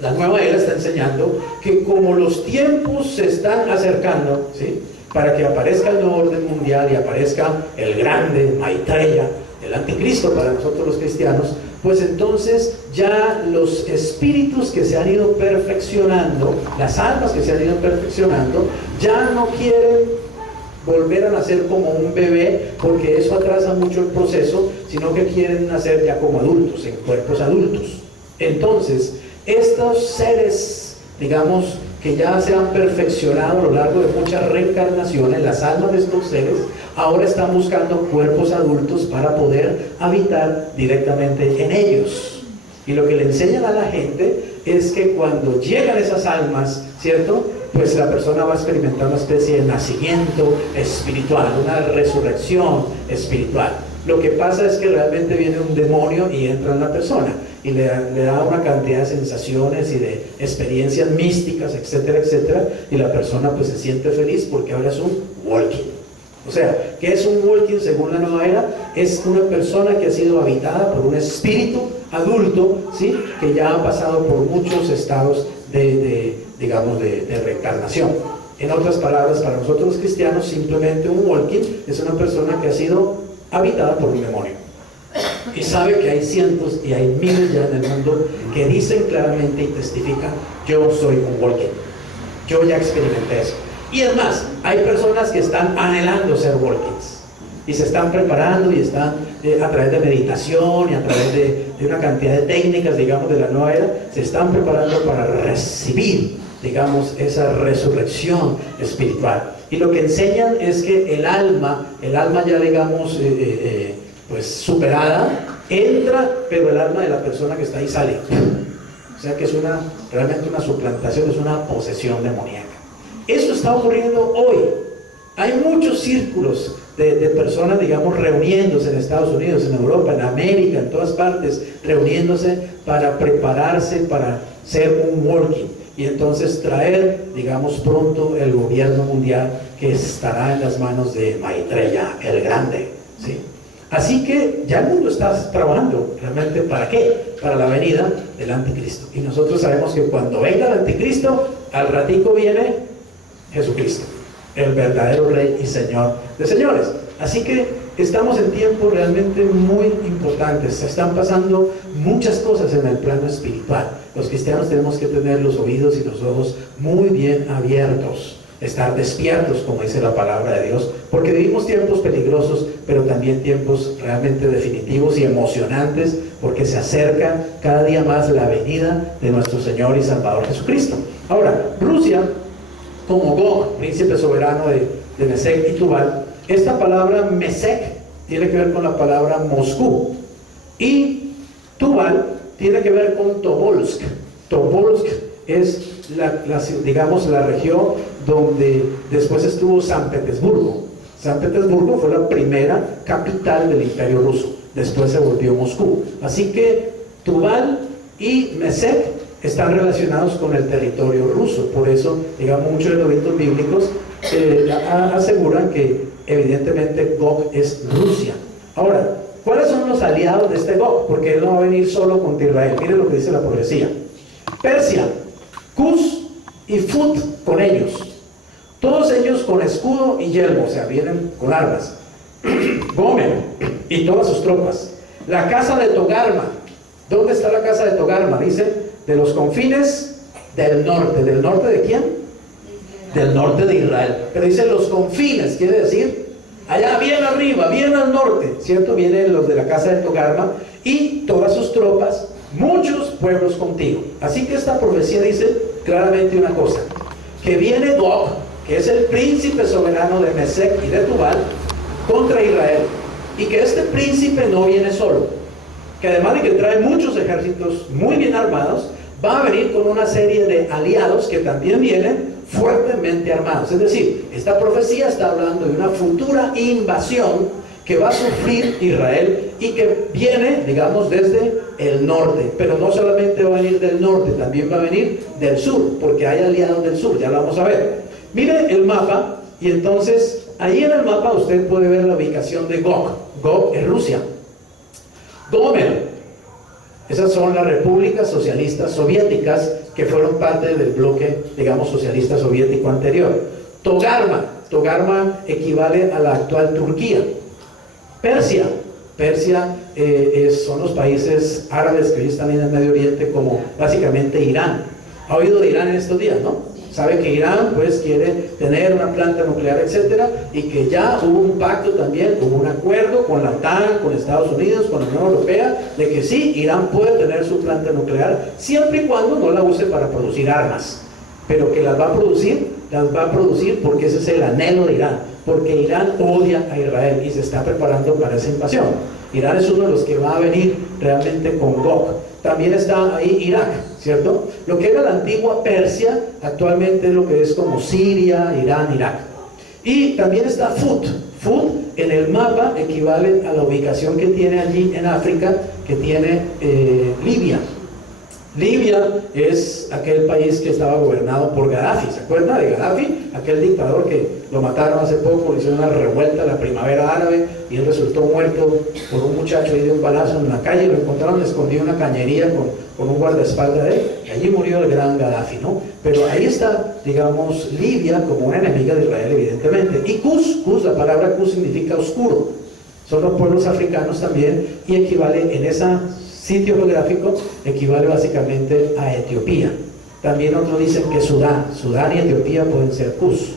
la nueva era está enseñando que como los tiempos se están acercando, ¿sí?, para que aparezca el nuevo orden mundial y aparezca el grande Maitreya, el anticristo para nosotros los cristianos, pues entonces ya los espíritus que se han ido perfeccionando, las almas que se han ido perfeccionando, ya no quieren volver a nacer como un bebé, porque eso atrasa mucho el proceso, sino que quieren nacer ya como adultos, en cuerpos adultos. Entonces, estos seres, digamos, que ya se han perfeccionado a lo largo de muchas reencarnaciones, las almas de estos seres, ahora están buscando cuerpos adultos para poder habitar directamente en ellos. Y lo que le enseñan a la gente es que cuando llegan esas almas, ¿cierto?, pues la persona va a experimentar una especie de nacimiento espiritual, una resurrección espiritual. Lo que pasa es que realmente viene un demonio y entra en la persona y le da una cantidad de sensaciones y de experiencias místicas, etcétera, etcétera, y la persona pues se siente feliz porque ahora es un walking. O sea, ¿qué es un walking según la nueva era? Es una persona que ha sido habitada por un espíritu adulto, ¿sí?, que ya ha pasado por muchos estados digamos, de reencarnación. En otras palabras, para nosotros los cristianos, simplemente un walking es una persona que ha sido habitada por un demonio. Y sabe que hay cientos y hay miles ya en el mundo que dicen claramente y testifican: yo soy un walking, yo ya experimenté eso. Y es más, hay personas que están anhelando ser walkings y se están preparando y están a través de meditación y a través de una cantidad de técnicas, digamos, de la nueva era, se están preparando para recibir, digamos, esa resurrección espiritual. Y lo que enseñan es que el alma ya, digamos, pues superada, entra, pero el alma de la persona que está ahí sale. O sea que es realmente una suplantación, es una posesión demoníaca. Eso está ocurriendo hoy. Hay muchos círculos de personas, digamos, reuniéndose en Estados Unidos, en Europa, en América, en todas partes, reuniéndose para prepararse para ser un walking y entonces traer, digamos, pronto el gobierno mundial que estará en las manos de Maitreya, el grande, ¿sí? Así que ya el mundo está trabajando realmente, ¿para qué? Para la venida del anticristo. Y nosotros sabemos que cuando venga el anticristo, al ratico viene Jesucristo, el verdadero Rey y Señor de señores. Así que estamos en tiempos realmente muy importantes. Se están pasando muchas cosas en el plano espiritual. Los cristianos tenemos que tener los oídos y los ojos muy bien abiertos, estar despiertos, como dice la palabra de Dios, porque vivimos tiempos peligrosos, pero también tiempos realmente definitivos y emocionantes, porque se acerca cada día más la venida de nuestro Señor y Salvador Jesucristo. Ahora, Rusia, como Gog, príncipe soberano de Mesec y Tubal, esta palabra Mesec tiene que ver con la palabra Moscú, y Tubal tiene que ver con Tobolsk. Tobolsk es digamos, la región donde después estuvo San Petersburgo. San Petersburgo fue la primera capital del Imperio Ruso, después se volvió Moscú. Así que Tubal y Mesec están relacionados con el territorio ruso. Por eso, digamos, muchos eruditos bíblicos aseguran que evidentemente Gog es Rusia. Ahora, ¿cuáles son los aliados de este Gog? Porque él no va a venir solo contra Israel. Miren lo que dice la profecía: Persia, Cus y Fut con ellos, todos ellos con escudo y yelmo, o sea, vienen con armas. Gomer y todas sus tropas. La casa de Togarma. ¿Dónde está la casa de Togarma? Dice, de los confines del norte. ¿Del norte de quién? Del norte de Israel. Pero dice los confines, quiere decir allá bien arriba, bien al norte, ¿cierto? Vienen los de la casa de Togarma y todas sus tropas, muchos pueblos contigo. Así que esta profecía dice claramente una cosa: que viene Gog, que es el príncipe soberano de Mesec y de Tubal, contra Israel, y que este príncipe no viene solo, que además de que trae muchos ejércitos muy bien armados, va a venir con una serie de aliados que también vienen fuertemente armados. Es decir, esta profecía está hablando de una futura invasión que va a sufrir Israel y que viene, digamos, desde el norte. Pero no solamente va a venir del norte, también va a venir del sur, porque hay aliados del sur, ya lo vamos a ver. Mire el mapa, y entonces ahí en el mapa usted puede ver la ubicación de Gog. Gog es Rusia. Gomer, esas son las repúblicas socialistas soviéticas que fueron parte del bloque, digamos, socialista soviético anterior. Togarma, Togarma equivale a la actual Turquía. Persia, Persia son los países árabes que hoy están en el Medio Oriente, como básicamente Irán. ¿Ha oído de Irán en estos días, no? Sabe que Irán pues quiere tener una planta nuclear, etcétera, y que ya hubo un pacto también, hubo un acuerdo con la OTAN, con Estados Unidos, con la Unión Europea, de que sí, Irán puede tener su planta nuclear siempre y cuando no la use para producir armas, pero que las va a producir porque ese es el anhelo de Irán, porque Irán odia a Israel y se está preparando para esa invasión. Irán es uno de los que va a venir realmente con Gog. También está ahí Irak, ¿cierto? Lo que era la antigua Persia, actualmente es lo que es como Siria, Irán, Irak. Y también está Fut. Fut en el mapa equivale a la ubicación que tiene allí en África, que tiene Libia. Libia es aquel país que estaba gobernado por Gaddafi. ¿Se acuerda de Gaddafi? Aquel dictador que lo mataron hace poco, le hicieron una revuelta, la primavera árabe, y él resultó muerto por un muchacho ahí de un balazo en la calle. Lo encontraron escondido en una cañería con un guardaespaldas de él, y allí murió el gran Gaddafi, ¿no? Pero ahí está, digamos, Libia como una enemiga de Israel, evidentemente. Y Cus, la palabra Cus significa oscuro. Son los pueblos africanos también, y equivale en ese sitio geográfico, equivale básicamente a Etiopía. También otros dicen que Sudán y Etiopía pueden ser Cus.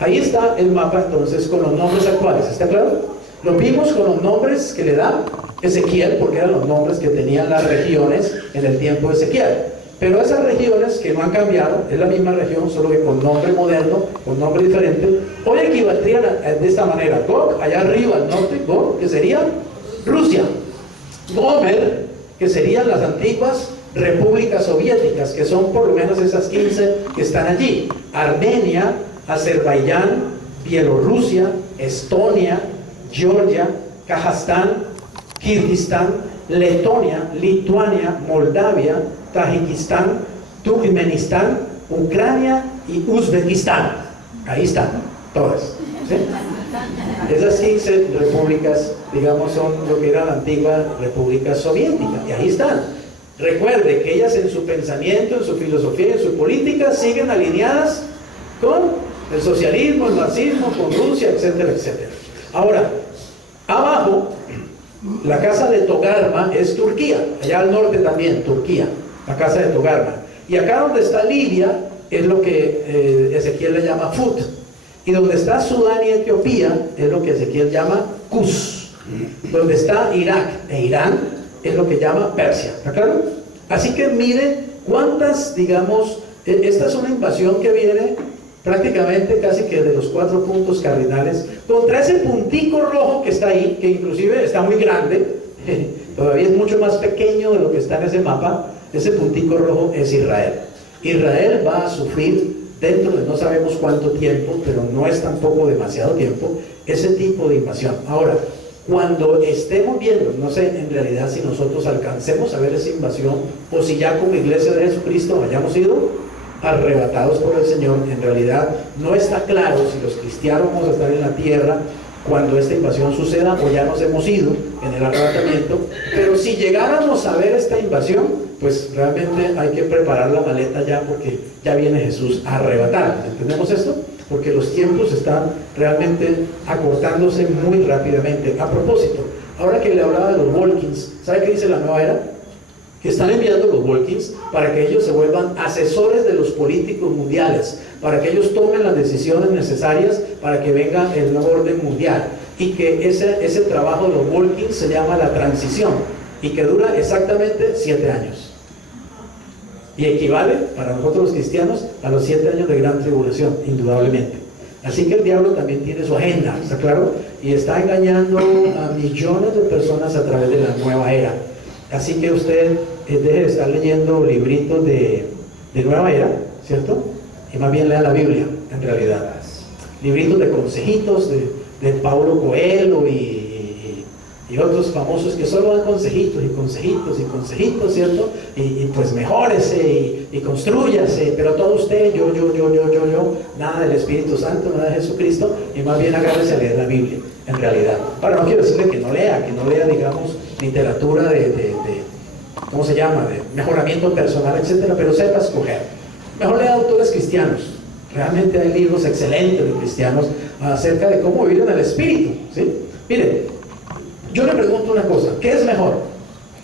Ahí está el mapa entonces con los nombres actuales, ¿está claro? Lo vimos con los nombres que le da Ezequiel, porque eran los nombres que tenían las regiones en el tiempo de Ezequiel. Pero esas regiones que no han cambiado, es la misma región, solo que con nombre moderno, con nombre diferente, hoy equivaldrían de esta manera: Gog, allá arriba al norte, Gog, que sería Rusia; Gomer, que serían las antiguas repúblicas soviéticas, que son por lo menos esas 15 que están allí: Armenia, Azerbaiyán, Bielorrusia, Estonia, Georgia, Kazajstán, Kirguistán, Letonia, Lituania, Moldavia, Tajikistán, Turkmenistán, Ucrania y Uzbekistán. Ahí están todas, ¿sí? Esas 15 repúblicas, digamos, son lo que era la antigua república soviética, y ahí están. Recuerde que ellas en su pensamiento, en su filosofía y en su política siguen alineadas con el socialismo, el marxismo, con Rusia, etcétera, etcétera. Ahora, abajo, la casa de Togarma es Turquía, allá al norte también, Turquía, la casa de Togarma. Y acá donde está Libia es lo que Ezequiel le llama Fut. Y donde está Sudán y Etiopía es lo que Ezequiel llama Cus. Donde está Irak e Irán es lo que llama Persia, ¿está claro? Así que mire cuántas, digamos, esta es una invasión que viene prácticamente casi que de los 4 puntos cardinales, contra ese puntico rojo que está ahí, que inclusive está muy grande, todavía es mucho más pequeño de lo que está en ese mapa. Ese puntico rojo es Israel. Israel va a sufrir dentro de no sabemos cuánto tiempo, pero no es tampoco demasiado tiempo, ese tipo de invasión. Ahora, Cuando estemos viendo, no sé en realidad si nosotros alcancemos a ver esa invasión o si ya como iglesia de Jesucristo hayamos sido arrebatados por el Señor, en realidad no está claro si los cristianos vamos a estar en la tierra cuando esta invasión suceda o ya nos hemos ido en el arrebatamiento. Pero si llegáramos a ver esta invasión, pues realmente hay que preparar la maleta ya, porque ya viene Jesús a arrebatar. ¿Entendemos esto? Porque los tiempos están realmente acortándose muy rápidamente. A propósito, ahora que le hablaba de los Walkins, ¿sabe qué dice la Nueva Era? Que están enviando los Walkins para que ellos se vuelvan asesores de los políticos mundiales, para que ellos tomen las decisiones necesarias para que venga el nuevo orden mundial, y que ese trabajo de los Walkins se llama la transición, y que dura exactamente 7 años. Y equivale para nosotros los cristianos a los 7 años de gran tribulación, indudablemente. Así que el diablo también tiene su agenda, ¿está claro? Y está engañando a millones de personas a través de la nueva era. Así que usted deje de estar leyendo libritos de nueva era, ¿cierto? Y más bien lea la Biblia, en realidad. Libritos de consejitos de Paulo Coelho y otros famosos que solo dan consejitos y consejitos y consejitos, ¿cierto? Y pues mejórese y construyase, pero todo usted, yo, nada del Espíritu Santo, nada de Jesucristo, y más bien agárrese a leer la Biblia, en realidad. Ahora, no quiero decirle que no lea, digamos, literatura ¿cómo se llama?, de mejoramiento personal, etcétera, pero sepa escoger. Mejor lea autores cristianos. Realmente hay libros excelentes de cristianos acerca de cómo vivir en el Espíritu, ¿sí? Mire, yo le pregunto una cosa: ¿qué es mejor?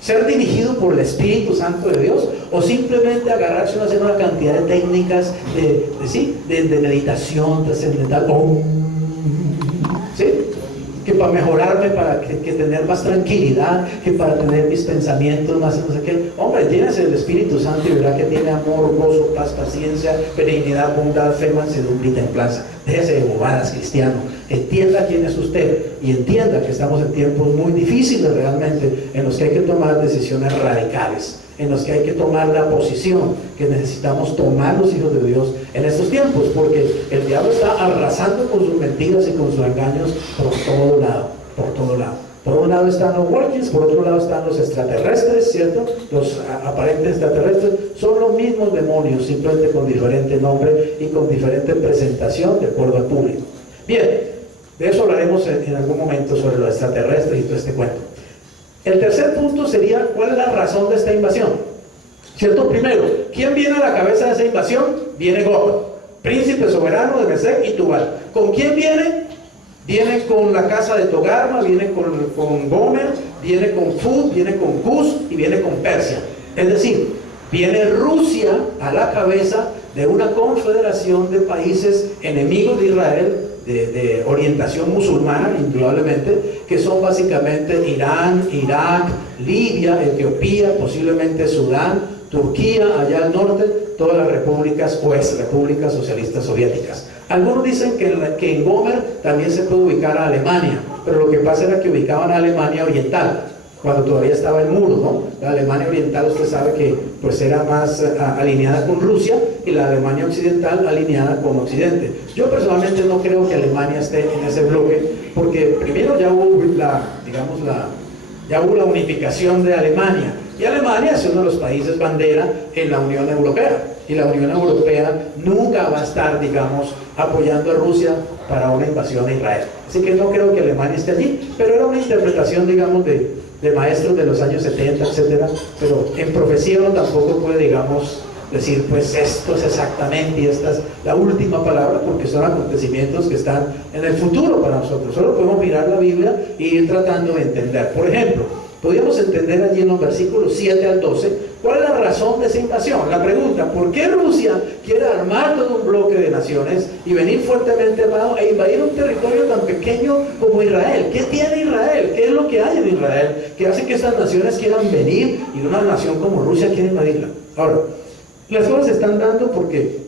¿Ser dirigido por el Espíritu Santo de Dios o simplemente agarrarse a hacer una cantidad de técnicas de meditación trascendental? ¿Sí? Que para mejorarme, para que tener más tranquilidad, que para tener mis pensamientos más no sé qué. Hombre, llénese del Espíritu Santo y verá que tiene amor, gozo, paz, paciencia, benignidad, bondad, fe, mansedumbre y templanza. Déjese de bobadas, cristiano. Entienda quién es usted y entienda que estamos en tiempos muy difíciles realmente, en los que hay que tomar decisiones radicales, en los que hay que tomar la posición que necesitamos tomar los hijos de Dios en estos tiempos, porque el diablo está arrasando con sus mentiras y con sus engaños por todo lado, por todo lado. Por un lado están los Walkins, por otro lado están los extraterrestres, ¿cierto? Los aparentes extraterrestres son los mismos demonios, simplemente con diferente nombre y con diferente presentación de acuerdo al público. Bien, de eso hablaremos en algún momento, sobre los extraterrestres y todo este cuento. El tercer punto sería: ¿cuál es la razón de esta invasión? ¿Cierto? Primero, ¿quién viene a la cabeza de esa invasión? Viene Gog, príncipe soberano de Mesec y Tubal. ¿Con quién viene? Viene con la casa de Togarma, viene con Gomer, viene con Fud, viene con Cus y viene con Persia. Es decir, viene Rusia a la cabeza de una confederación de países enemigos de Israel, de orientación musulmana, indudablemente, que son básicamente Irán, Irak, Libia, Etiopía, posiblemente Sudán, Turquía, allá al norte, todas las repúblicas o ex-repúblicas socialistas soviéticas. Algunos dicen que en Gomer también se puede ubicar a Alemania, pero lo que pasa era que ubicaban a Alemania Oriental, cuando todavía estaba el muro, ¿no? La Alemania Oriental, usted sabe que pues era más alineada con Rusia, y la Alemania Occidental alineada con Occidente. Yo personalmente no creo que Alemania esté en ese bloque, porque primero ya hubo ya hubo la unificación de Alemania, y Alemania es uno de los países bandera en la Unión Europea, y la Unión Europea nunca va a estar, digamos, apoyando a Rusia para una invasión a Israel. Así que no creo que Alemania esté allí, pero era una interpretación, digamos, de maestros de los años 70, etcétera. Pero en profecía uno tampoco puede, digamos, decir, pues esto es exactamente y esta es la última palabra, porque son acontecimientos que están en el futuro para nosotros. Solo podemos mirar la Biblia y ir tratando de entender. Por ejemplo, podríamos entender allí en los versículos 7 al 12 cuál es la razón de esa invasión. La pregunta: ¿por qué Rusia quiere armar todo un bloque de naciones y venir fuertemente armado e invadir un territorio tan pequeño como Israel? ¿Qué tiene Israel? ¿Qué es lo que hay en Israel que hace que estas naciones quieran venir y una nación como Rusia quiere invadirla? Ahora, las cosas se están dando porque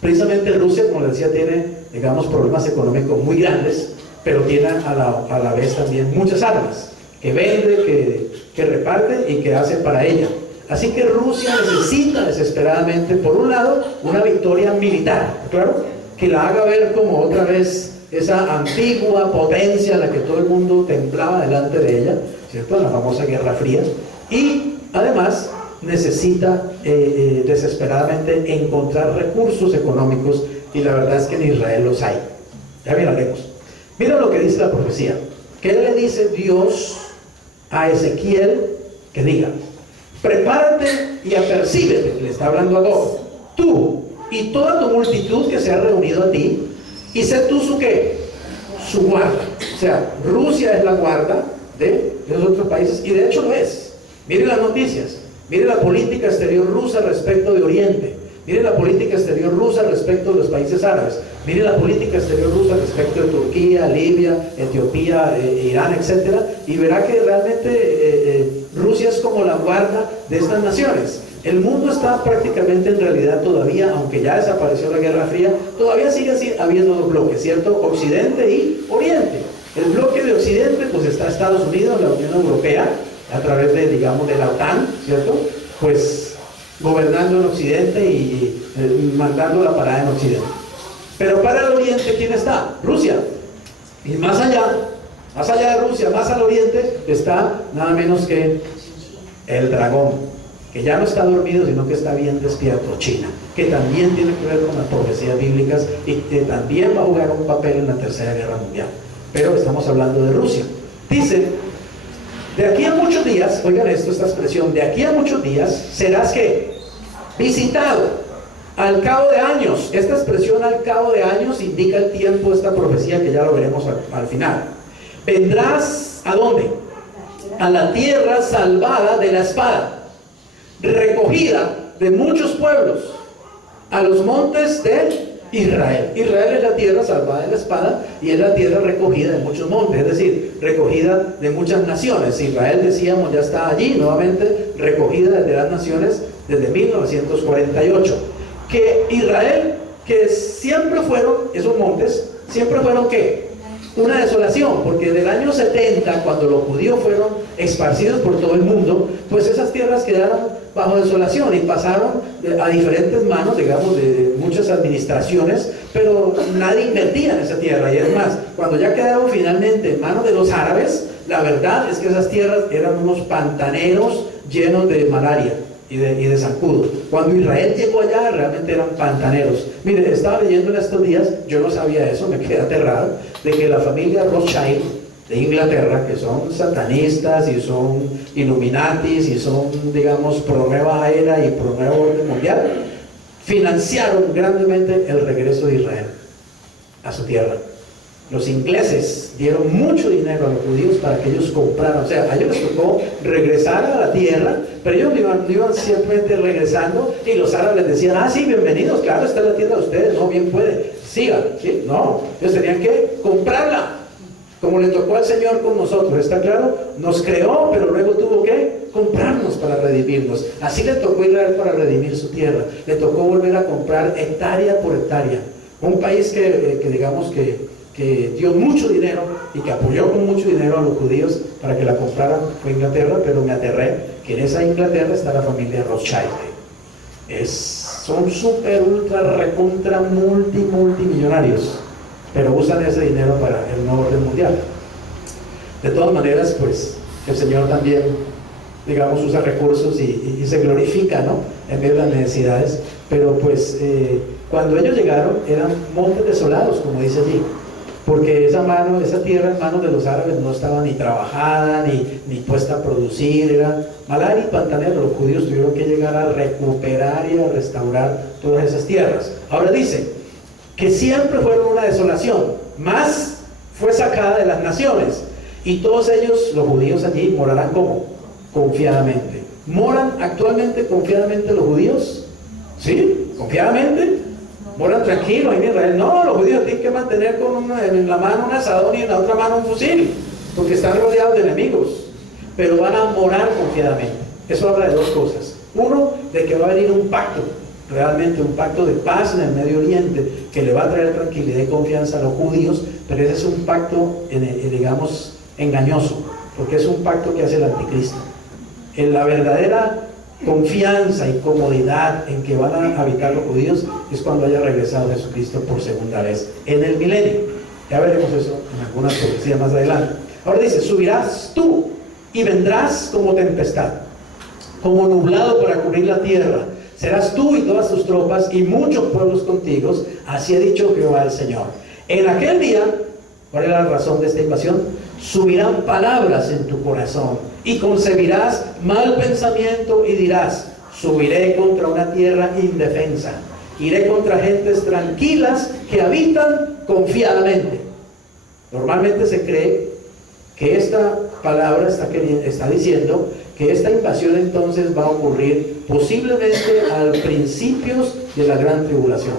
precisamente Rusia, como les decía, tiene, digamos, problemas económicos muy grandes, pero tiene a la vez también muchas armas que vende, que reparte y que hace para ella. Así que Rusia necesita desesperadamente, por un lado, una victoria militar, claro, que la haga ver como otra vez esa antigua potencia a la que todo el mundo temblaba delante de ella, ¿cierto? La famosa Guerra Fría, y además necesita desesperadamente encontrar recursos económicos, y la verdad es que en Israel los hay. Ya miraremos. Mira lo que dice la profecía. ¿Qué le dice Dios a Ezequiel? Que diga: prepárate y apercíbete, le está hablando a Gog, tú y toda tu multitud que se ha reunido a ti, y sé tú su ¿qué? Su guarda. O sea, Rusia es la guarda de los otros países, y de hecho lo es. Mire las noticias, mire la política exterior rusa respecto de Oriente, mire la política exterior rusa respecto de los países árabes, mire la política exterior rusa respecto de Turquía, Libia, Etiopía, Irán, etc. Y verá que realmente Rusia es como la guarda de estas naciones. El mundo está prácticamente en realidad todavía, aunque ya desapareció la Guerra Fría, todavía sigue habiendo dos bloques, ¿cierto? Occidente y Oriente. El bloque de Occidente pues está Estados Unidos, la Unión Europea, a través de, digamos, de la OTAN, ¿cierto? Pues gobernando en Occidente y mandando la parada en Occidente. Pero para el Oriente, ¿quién está? Rusia. Y más allá de Rusia, más al Oriente, está nada menos que el dragón, que ya no está dormido, sino que está bien despierto, China, que también tiene que ver con las profecías bíblicas y que también va a jugar un papel en la Tercera Guerra Mundial. Pero estamos hablando de Rusia. Dice: de aquí a muchos días, oigan esto, esta expresión, de aquí a muchos días serás ¿qué? Visitado al cabo de años. Esta expresión al cabo de años indica el tiempo de esta profecía, que ya lo veremos al final. Vendrás ¿a dónde? A la tierra salvada de la espada, recogida de muchos pueblos, a los montes de Israel. Israel es la tierra salvada de la espada y es la tierra recogida de muchos montes, es decir, recogida de muchas naciones. Israel, decíamos, ya está allí nuevamente, recogida desde las naciones desde 1948. Que Israel, que siempre fueron, esos montes, siempre fueron ¿qué? Una desolación, porque del año 70, cuando los judíos fueron esparcidos por todo el mundo, pues esas tierras quedaron bajo desolación y pasaron a diferentes manos, digamos, de muchas administraciones, pero nadie invertía en esa tierra. Y es más, cuando ya quedaron finalmente en manos de los árabes, la verdad es que esas tierras eran unos pantaneros llenos de malaria y de zancudo. Cuando Israel llegó allá, realmente eran pantaneros. Mire, estaba leyendo en estos días, yo no sabía eso, me quedé aterrado, de que la familia Rothschild de Inglaterra, que son satanistas y son illuminatis y son, digamos, pro nueva era y pro nuevo orden mundial, financiaron grandemente el regreso de Israel a su tierra. Los ingleses dieron mucho dinero a los judíos para que ellos compraran, o sea, a ellos les tocó regresar a la tierra, pero ellos no iban simplemente regresando, y los árabes les decían: ah, sí, bienvenidos, claro, está la tierra de ustedes, no, bien puede, sigan, ¿sí? No, ellos tenían que comprarla, como le tocó al Señor con nosotros, ¿está claro? Nos creó, pero luego tuvo que comprarnos para redimirnos. Así le tocó a Israel para redimir su tierra, le tocó volver a comprar hectárea por hectárea. Un país que digamos que dio mucho dinero y que apoyó con mucho dinero a los judíos para que la compraran fue Inglaterra, pero me aterré que en esa Inglaterra está la familia Rothschild. Son súper, ultra, recontra, multimillonarios, pero usan ese dinero para el nuevo orden mundial. De todas maneras, pues el Señor también, digamos, usa recursos y se glorifica, ¿no?, en medio de las necesidades. Pero pues cuando ellos llegaron eran montes desolados, como dice allí, porque esa tierra en manos de los árabes no estaba ni trabajada ni puesta a producir, era malaria y pantanero. Los judíos tuvieron que llegar a recuperar y a restaurar todas esas tierras. Ahora dice que siempre fueron una desolación, más fue sacada de las naciones, y todos ellos, los judíos allí, morarán como confiadamente. ¿Moran actualmente confiadamente los judíos? ¿Sí? ¿Confiadamente? ¿Moran tranquilos en Israel? No, los judíos tienen que mantener en la mano un asadón y en la otra mano un fusil, porque están rodeados de enemigos, pero van a morar confiadamente. Eso habla de dos cosas. Uno, de que va a venir un pacto, realmente un pacto de paz en el Medio Oriente, que le va a traer tranquilidad y confianza a los judíos, pero ese es un pacto, digamos, engañoso, porque es un pacto que hace el anticristo. En la verdadera confianza y comodidad en que van a habitar los judíos es cuando haya regresado Jesucristo por segunda vez en el milenio. Ya veremos eso en algunas profecías más adelante. Ahora dice, subirás tú y vendrás como tempestad, como nublado para cubrir la tierra. Serás tú y todas tus tropas y muchos pueblos contigo, así ha dicho Jehová el Señor. En aquel día, ¿cuál es la razón de esta invasión? Subirán palabras en tu corazón y concebirás mal pensamiento y dirás, subiré contra una tierra indefensa, iré contra gentes tranquilas que habitan confiadamente. Normalmente se cree que esta palabra está diciendo que esta invasión entonces va a ocurrir posiblemente al principios de la gran tribulación,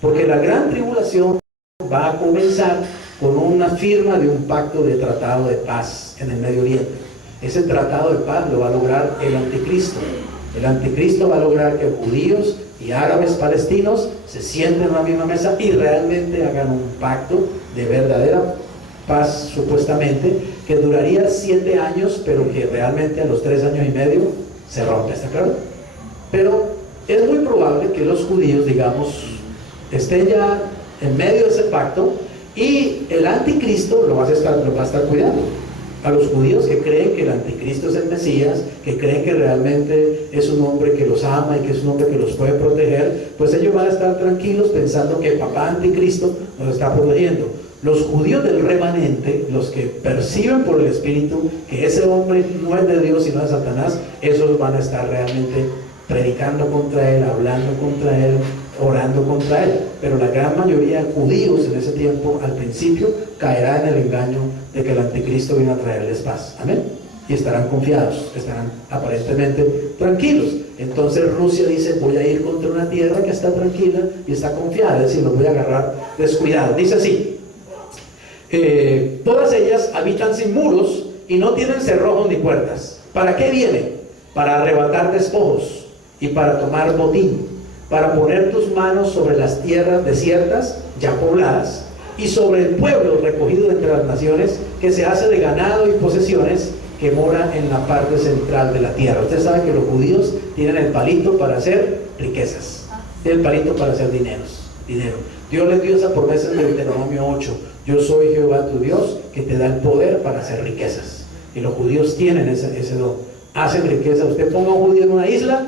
porque la gran tribulación va a comenzar con una firma de un pacto de tratado de paz en el Medio Oriente. Ese tratado de paz lo va a lograr el anticristo. El anticristo va a lograr que judíos y árabes palestinos se sienten en la misma mesa y realmente hagan un pacto de verdadera paz, supuestamente, que duraría 7 años, pero que realmente a los 3 años y medio se rompe, ¿está claro? Pero es muy probable que los judíos, digamos, estén ya en medio de ese pacto y el anticristo lo va a estar cuidando. A los judíos que creen que el anticristo es el Mesías, que creen que realmente es un hombre que los ama y que es un hombre que los puede proteger, pues ellos van a estar tranquilos pensando que el papá anticristo los está protegiendo. Los judíos del remanente, los que perciben por el Espíritu que ese hombre no es de Dios sino de Satanás, esos van a estar realmente predicando contra él, hablando contra él, orando contra él. Pero la gran mayoría de judíos en ese tiempo, al principio, caerá en el engaño de que el anticristo viene a traerles paz. Amén. Y estarán confiados, estarán aparentemente tranquilos. Entonces Rusia dice, voy a ir contra una tierra que está tranquila y está confiada, es decir, los voy a agarrar descuidados. Dice así, todas ellas habitan sin muros y no tienen cerrojos ni puertas. ¿Para qué vienen? Para arrebatar despojos y para tomar botín, para poner tus manos sobre las tierras desiertas, ya pobladas, y sobre el pueblo recogido entre las naciones, que se hace de ganado y posesiones, que mora en la parte central de la tierra. Usted sabe que los judíos tienen el palito para hacer riquezas, tienen el palito para hacer dinero. Dios les dio esa promesa en Deuteronomio 8, yo soy Jehová tu Dios, que te da el poder para hacer riquezas. Y los judíos tienen ese don, hacen riqueza. Usted ponga a un judío en una isla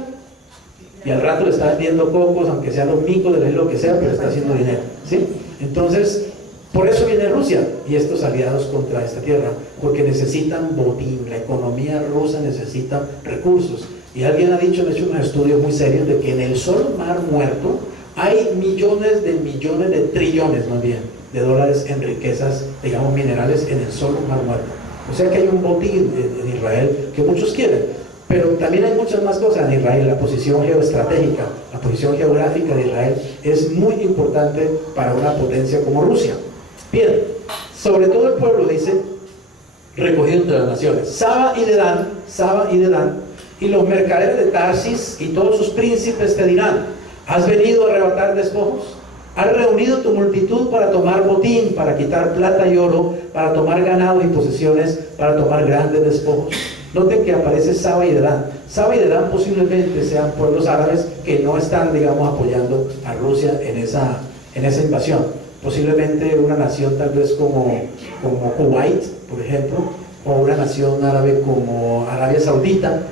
y al rato le está vendiendo cocos, aunque sean los micos de la isla, lo que sea, pero está haciendo dinero, ¿sí? Entonces, por eso viene Rusia y estos aliados contra esta tierra, porque necesitan botín. La economía rusa necesita recursos. Y alguien ha dicho, han hecho unos estudios muy serios de que en el solo mar muerto hay millones de trillones más bien de dólares en riquezas, digamos, minerales en el solo mar muerto. O sea que hay un botín en Israel que muchos quieren. Pero también hay muchas más cosas en Israel. La posición geoestratégica, la posición geográfica de Israel es muy importante para una potencia como Rusia. Bien, sobre todo el pueblo, dice, recogido entre las naciones, Saba y Dedán, y los mercaderes de Tarsis y todos sus príncipes te dirán, ¿has venido a arrebatar despojos? ¿Has reunido tu multitud para tomar botín, para quitar plata y oro, para tomar ganado y posesiones, para tomar grandes despojos? Noten que aparece Saba y Dedán. Saba y Dedán posiblemente sean pueblos árabes que no están, digamos, apoyando a Rusia en esa invasión. Posiblemente una nación tal vez como Kuwait, por ejemplo, o una nación árabe como Arabia Saudita,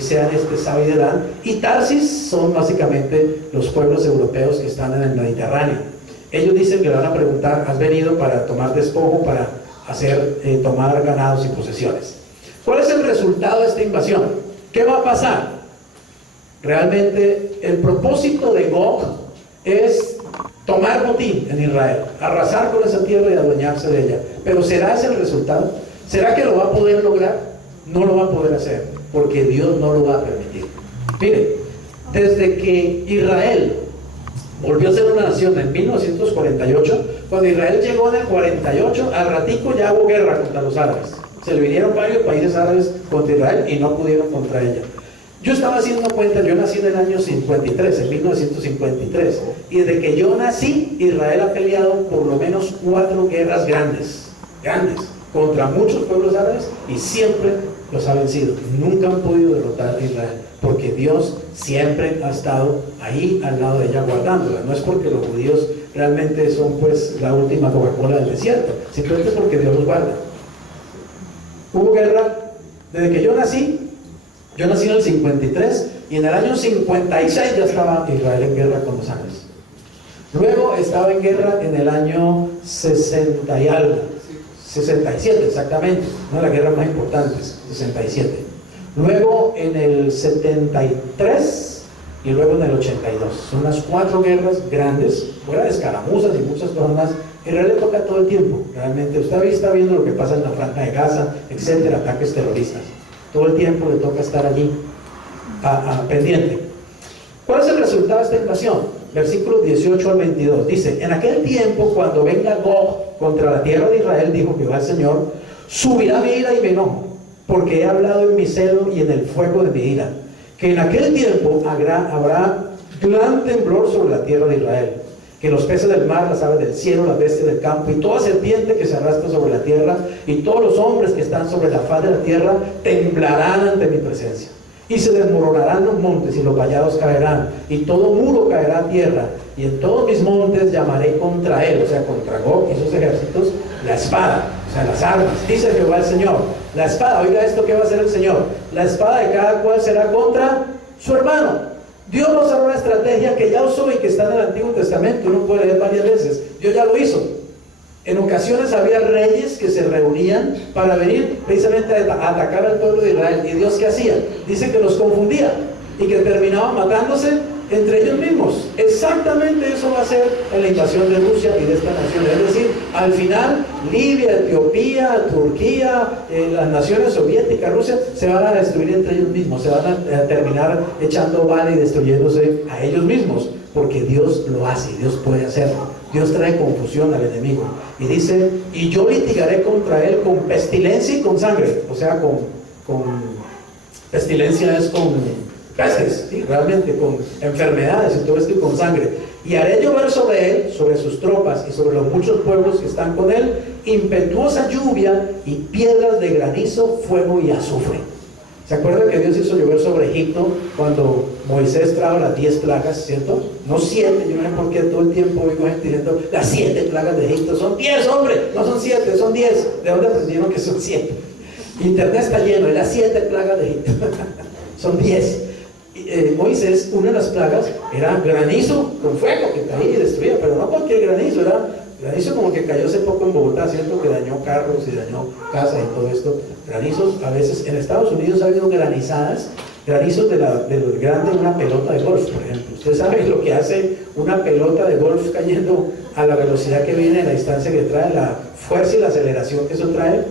sean Saba y Dedán. Y Tarsis son básicamente los pueblos europeos que están en el Mediterráneo. Ellos dicen que le van a preguntar, ¿has venido para tomar despojo, para tomar ganados y posesiones? ¿Cuál es el resultado de esta invasión? ¿Qué va a pasar? Realmente el propósito de Gog es tomar botín en Israel, arrasar con esa tierra y adueñarse de ella. Pero ¿será ese el resultado? ¿Será que lo va a poder lograr? No lo va a poder hacer, porque Dios no lo va a permitir. Miren, desde que Israel volvió a ser una nación en 1948, cuando Israel llegó en el 48, al ratico ya hubo guerra contra los árabes. Se le vinieron varios países árabes contra Israel y no pudieron contra ella. Yo estaba haciendo cuenta, yo nací en el año 53, en 1953, y desde que yo nací, Israel ha peleado por lo menos 4 guerras grandes, contra muchos pueblos árabes, y siempre los ha vencido. Nunca han podido derrotar a Israel. porque Dios siempre ha estado ahí al lado de ella guardándola. No es porque los judíos realmente son pues la última Coca-Cola del desierto, simplemente porque Dios los guarda. Hubo guerra desde que yo nací en el 53 y en el año 56 ya estaba Israel en guerra con los árabes. Luego estaba en guerra en el año 60 y algo, 67 exactamente, una de las guerras más importantes, 67. Luego en el 73 y luego en el 82. Son unas 4 guerras grandes, fuera de escaramuzas y muchas cosas más. Israel le toca todo el tiempo, realmente. Usted está viendo lo que pasa en la Franja de Gaza, etcétera, ataques terroristas. Todo el tiempo le toca estar allí, pendiente. ¿Cuál es el resultado de esta invasión? Versículos 18 al 22. Dice: en aquel tiempo, cuando venga Gog contra la tierra de Israel, dijo Jehová el Señor, subirá mi ira y mi enojo, porque he hablado en mi celo y en el fuego de mi ira, que en aquel tiempo habrá gran temblor sobre la tierra de Israel, que los peces del mar, las aves del cielo, las bestias del campo y toda serpiente que se arrastra sobre la tierra y todos los hombres que están sobre la faz de la tierra temblarán ante mi presencia, y se desmoronarán los montes y los vallados caerán y todo muro caerá a tierra, y en todos mis montes llamaré contra él, o sea, contra Gog y sus ejércitos, la espada, o sea, las armas. Dice Jehová el Señor, la espada. Oiga esto que va a hacer el Señor: la espada de cada cual será contra su hermano. Dios nos hará una estrategia que ya usó y que está en el Antiguo Testamento. Uno puede leer varias veces. Dios ya lo hizo. En ocasiones había reyes que se reunían para venir precisamente a atacar al pueblo de Israel. ¿Y Dios qué hacía? Dice que los confundía y que terminaban matándose entre ellos mismos. Exactamente eso va a ser en la invasión de Rusia y de esta nación. Es decir, al final Libia, Etiopía, Turquía, las naciones soviéticas, Rusia, se van a destruir entre ellos mismos, se van a terminar echando bala y destruyéndose a ellos mismos, porque Dios lo hace y Dios puede hacerlo. Dios trae confusión al enemigo y dice: y yo litigaré contra él con pestilencia y con sangre. O sea, con pestilencia es con pestes, ¿sí? Realmente con enfermedades y todo esto, y con sangre. Y haré llover sobre él, sobre sus tropas y sobre los muchos pueblos que están con él, impetuosa lluvia y piedras de granizo, fuego y azufre. ¿Se acuerdan que Dios hizo llover sobre Egipto cuando Moisés trajo las 10 plagas, cierto? No 7, yo no sé por qué todo el tiempo oigo gente diciendo las 7 plagas de Egipto. Son 10, hombre, no son 7, son 10. ¿De dónde aprendieron que son 7? Internet está lleno de las 7 plagas de Egipto. Son 10. Moisés, una de las plagas era granizo con fuego que caía y destruía, pero no cualquier granizo, era granizo como que cayó hace poco en Bogotá, ¿cierto? Que dañó carros y dañó casas y todo esto. Granizos, a veces en Estados Unidos ha habido granizadas, granizos de los grandes, una pelota de golf, por ejemplo. Usted sabe lo que hace una pelota de golf cayendo a la velocidad que viene, la distancia que trae, la fuerza y la aceleración que eso trae.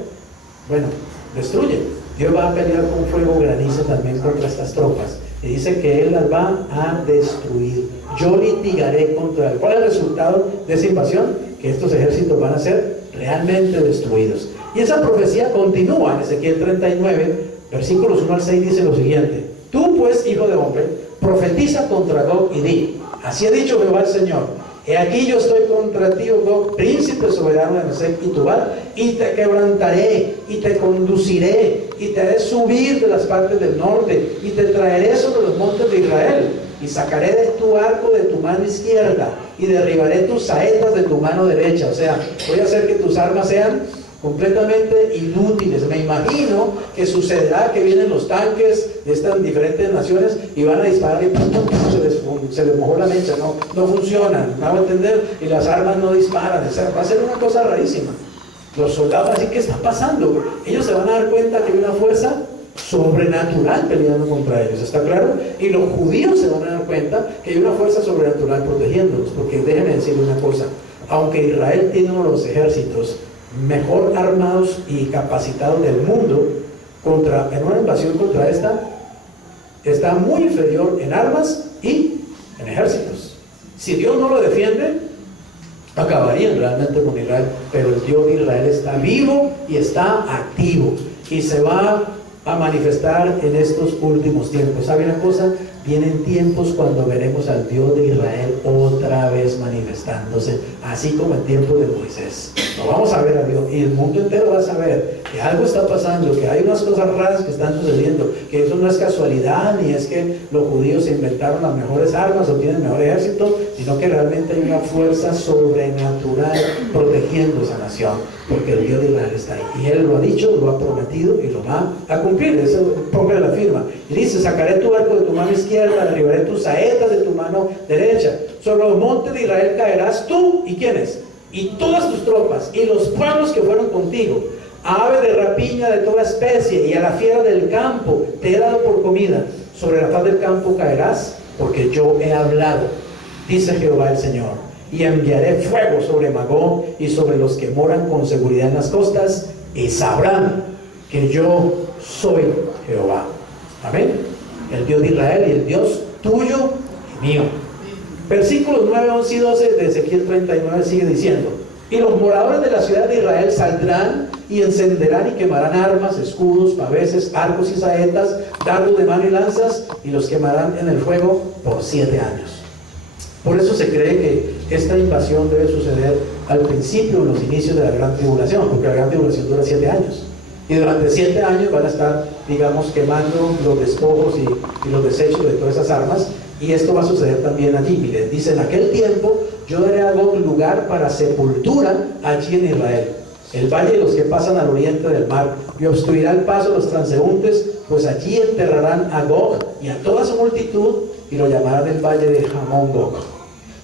Bueno, destruye. Dios va a pelear con fuego, granizo también contra estas tropas. Y dice que Él las va a destruir. Yo litigaré contra Él. ¿Cuál es el resultado de esa invasión? Que estos ejércitos van a ser realmente destruidos. Y esa profecía continúa en Ezequiel 39, versículos 1 al 6, dice lo siguiente: tú pues, hijo de hombre, profetiza contra Gog y di: así ha dicho Jehová el Señor, he aquí yo estoy contra ti, oh Gog, príncipe soberano de Mesec y Tubal, y te quebrantaré, y te conduciré, y te haré subir de las partes del norte, y te traeré sobre los montes de Israel, y sacaré de tu arco de tu mano izquierda, y derribaré tus saetas de tu mano derecha. O sea, voy a hacer que tus armas sean completamente inútiles. Me imagino que sucederá que vienen los tanques de estas diferentes naciones y van a disparar y se les mojó la mecha, no funcionan, ¿me hago entender? Y las armas no disparan. O sea, va a ser una cosa rarísima. Los soldados, así, ¿qué está pasando? Ellos se van a dar cuenta que hay una fuerza sobrenatural peleando contra ellos, ¿está claro? Y los judíos se van a dar cuenta que hay una fuerza sobrenatural protegiéndolos, porque déjenme decirles una cosa: aunque Israel tiene uno de los ejércitos mejor armados y capacitados del mundo, en una invasión contra esta, está muy inferior en armas y en ejércitos. Si Dios no lo defiende, acabarían realmente con Israel. Pero el Dios de Israel está vivo y está activo, y se va a manifestar en estos últimos tiempos. ¿Sabe una cosa? vienen tiempos cuando veremos al Dios de Israel otra vez manifestándose, así como en tiempos de Moisés. Lo vamos a ver a Dios, y el mundo entero va a saber que algo está pasando, que hay unas cosas raras que están sucediendo, que eso no es casualidad, ni es que los judíos se inventaron las mejores armas o tienen el mejor ejército, sino que realmente hay una fuerza sobrenatural protegiendo esa nación, porque el Dios de Israel está ahí, y Él lo ha dicho, lo ha prometido y lo va a cumplir. Eso, póngale la firma, y dice: sacaré tu arco de tu mano izquierda, derribaré tus saetas de tu mano derecha, sobre los montes de Israel caerás tú, ¿y quiénes? Y todas tus tropas, y los pueblos que fueron contigo, a ave de rapiña de toda especie, y a la fiera del campo te he dado por comida. Sobre la faz del campo caerás, porque yo he hablado, dice Jehová el Señor, y enviaré fuego sobre Magog y sobre los que moran con seguridad en las costas, y sabrán que yo soy Jehová. Amén. El Dios de Israel y el Dios tuyo y mío. Versículos 9, 11 y 12 de Ezequiel 39 sigue diciendo: y los moradores de la ciudad de Israel saldrán y encenderán y quemarán armas, escudos, paveses, arcos y saetas, dardos de mano y lanzas, y los quemarán en el fuego por 7 años. Por eso se cree que esta invasión debe suceder al principio, en los inicios de la gran tribulación, porque la gran tribulación dura 7 años. Y durante 7 años van a estar, digamos, quemando los despojos y los desechos de todas esas armas. Y esto va a suceder también allí. Miren, dice: en aquel tiempo yo daré a Gog lugar para sepultura allí en Israel, el valle de los que pasan al oriente del mar, y obstruirá el paso de los transeúntes, pues allí enterrarán a Gog y a toda su multitud, y lo llamarán el valle de Hamón Gog.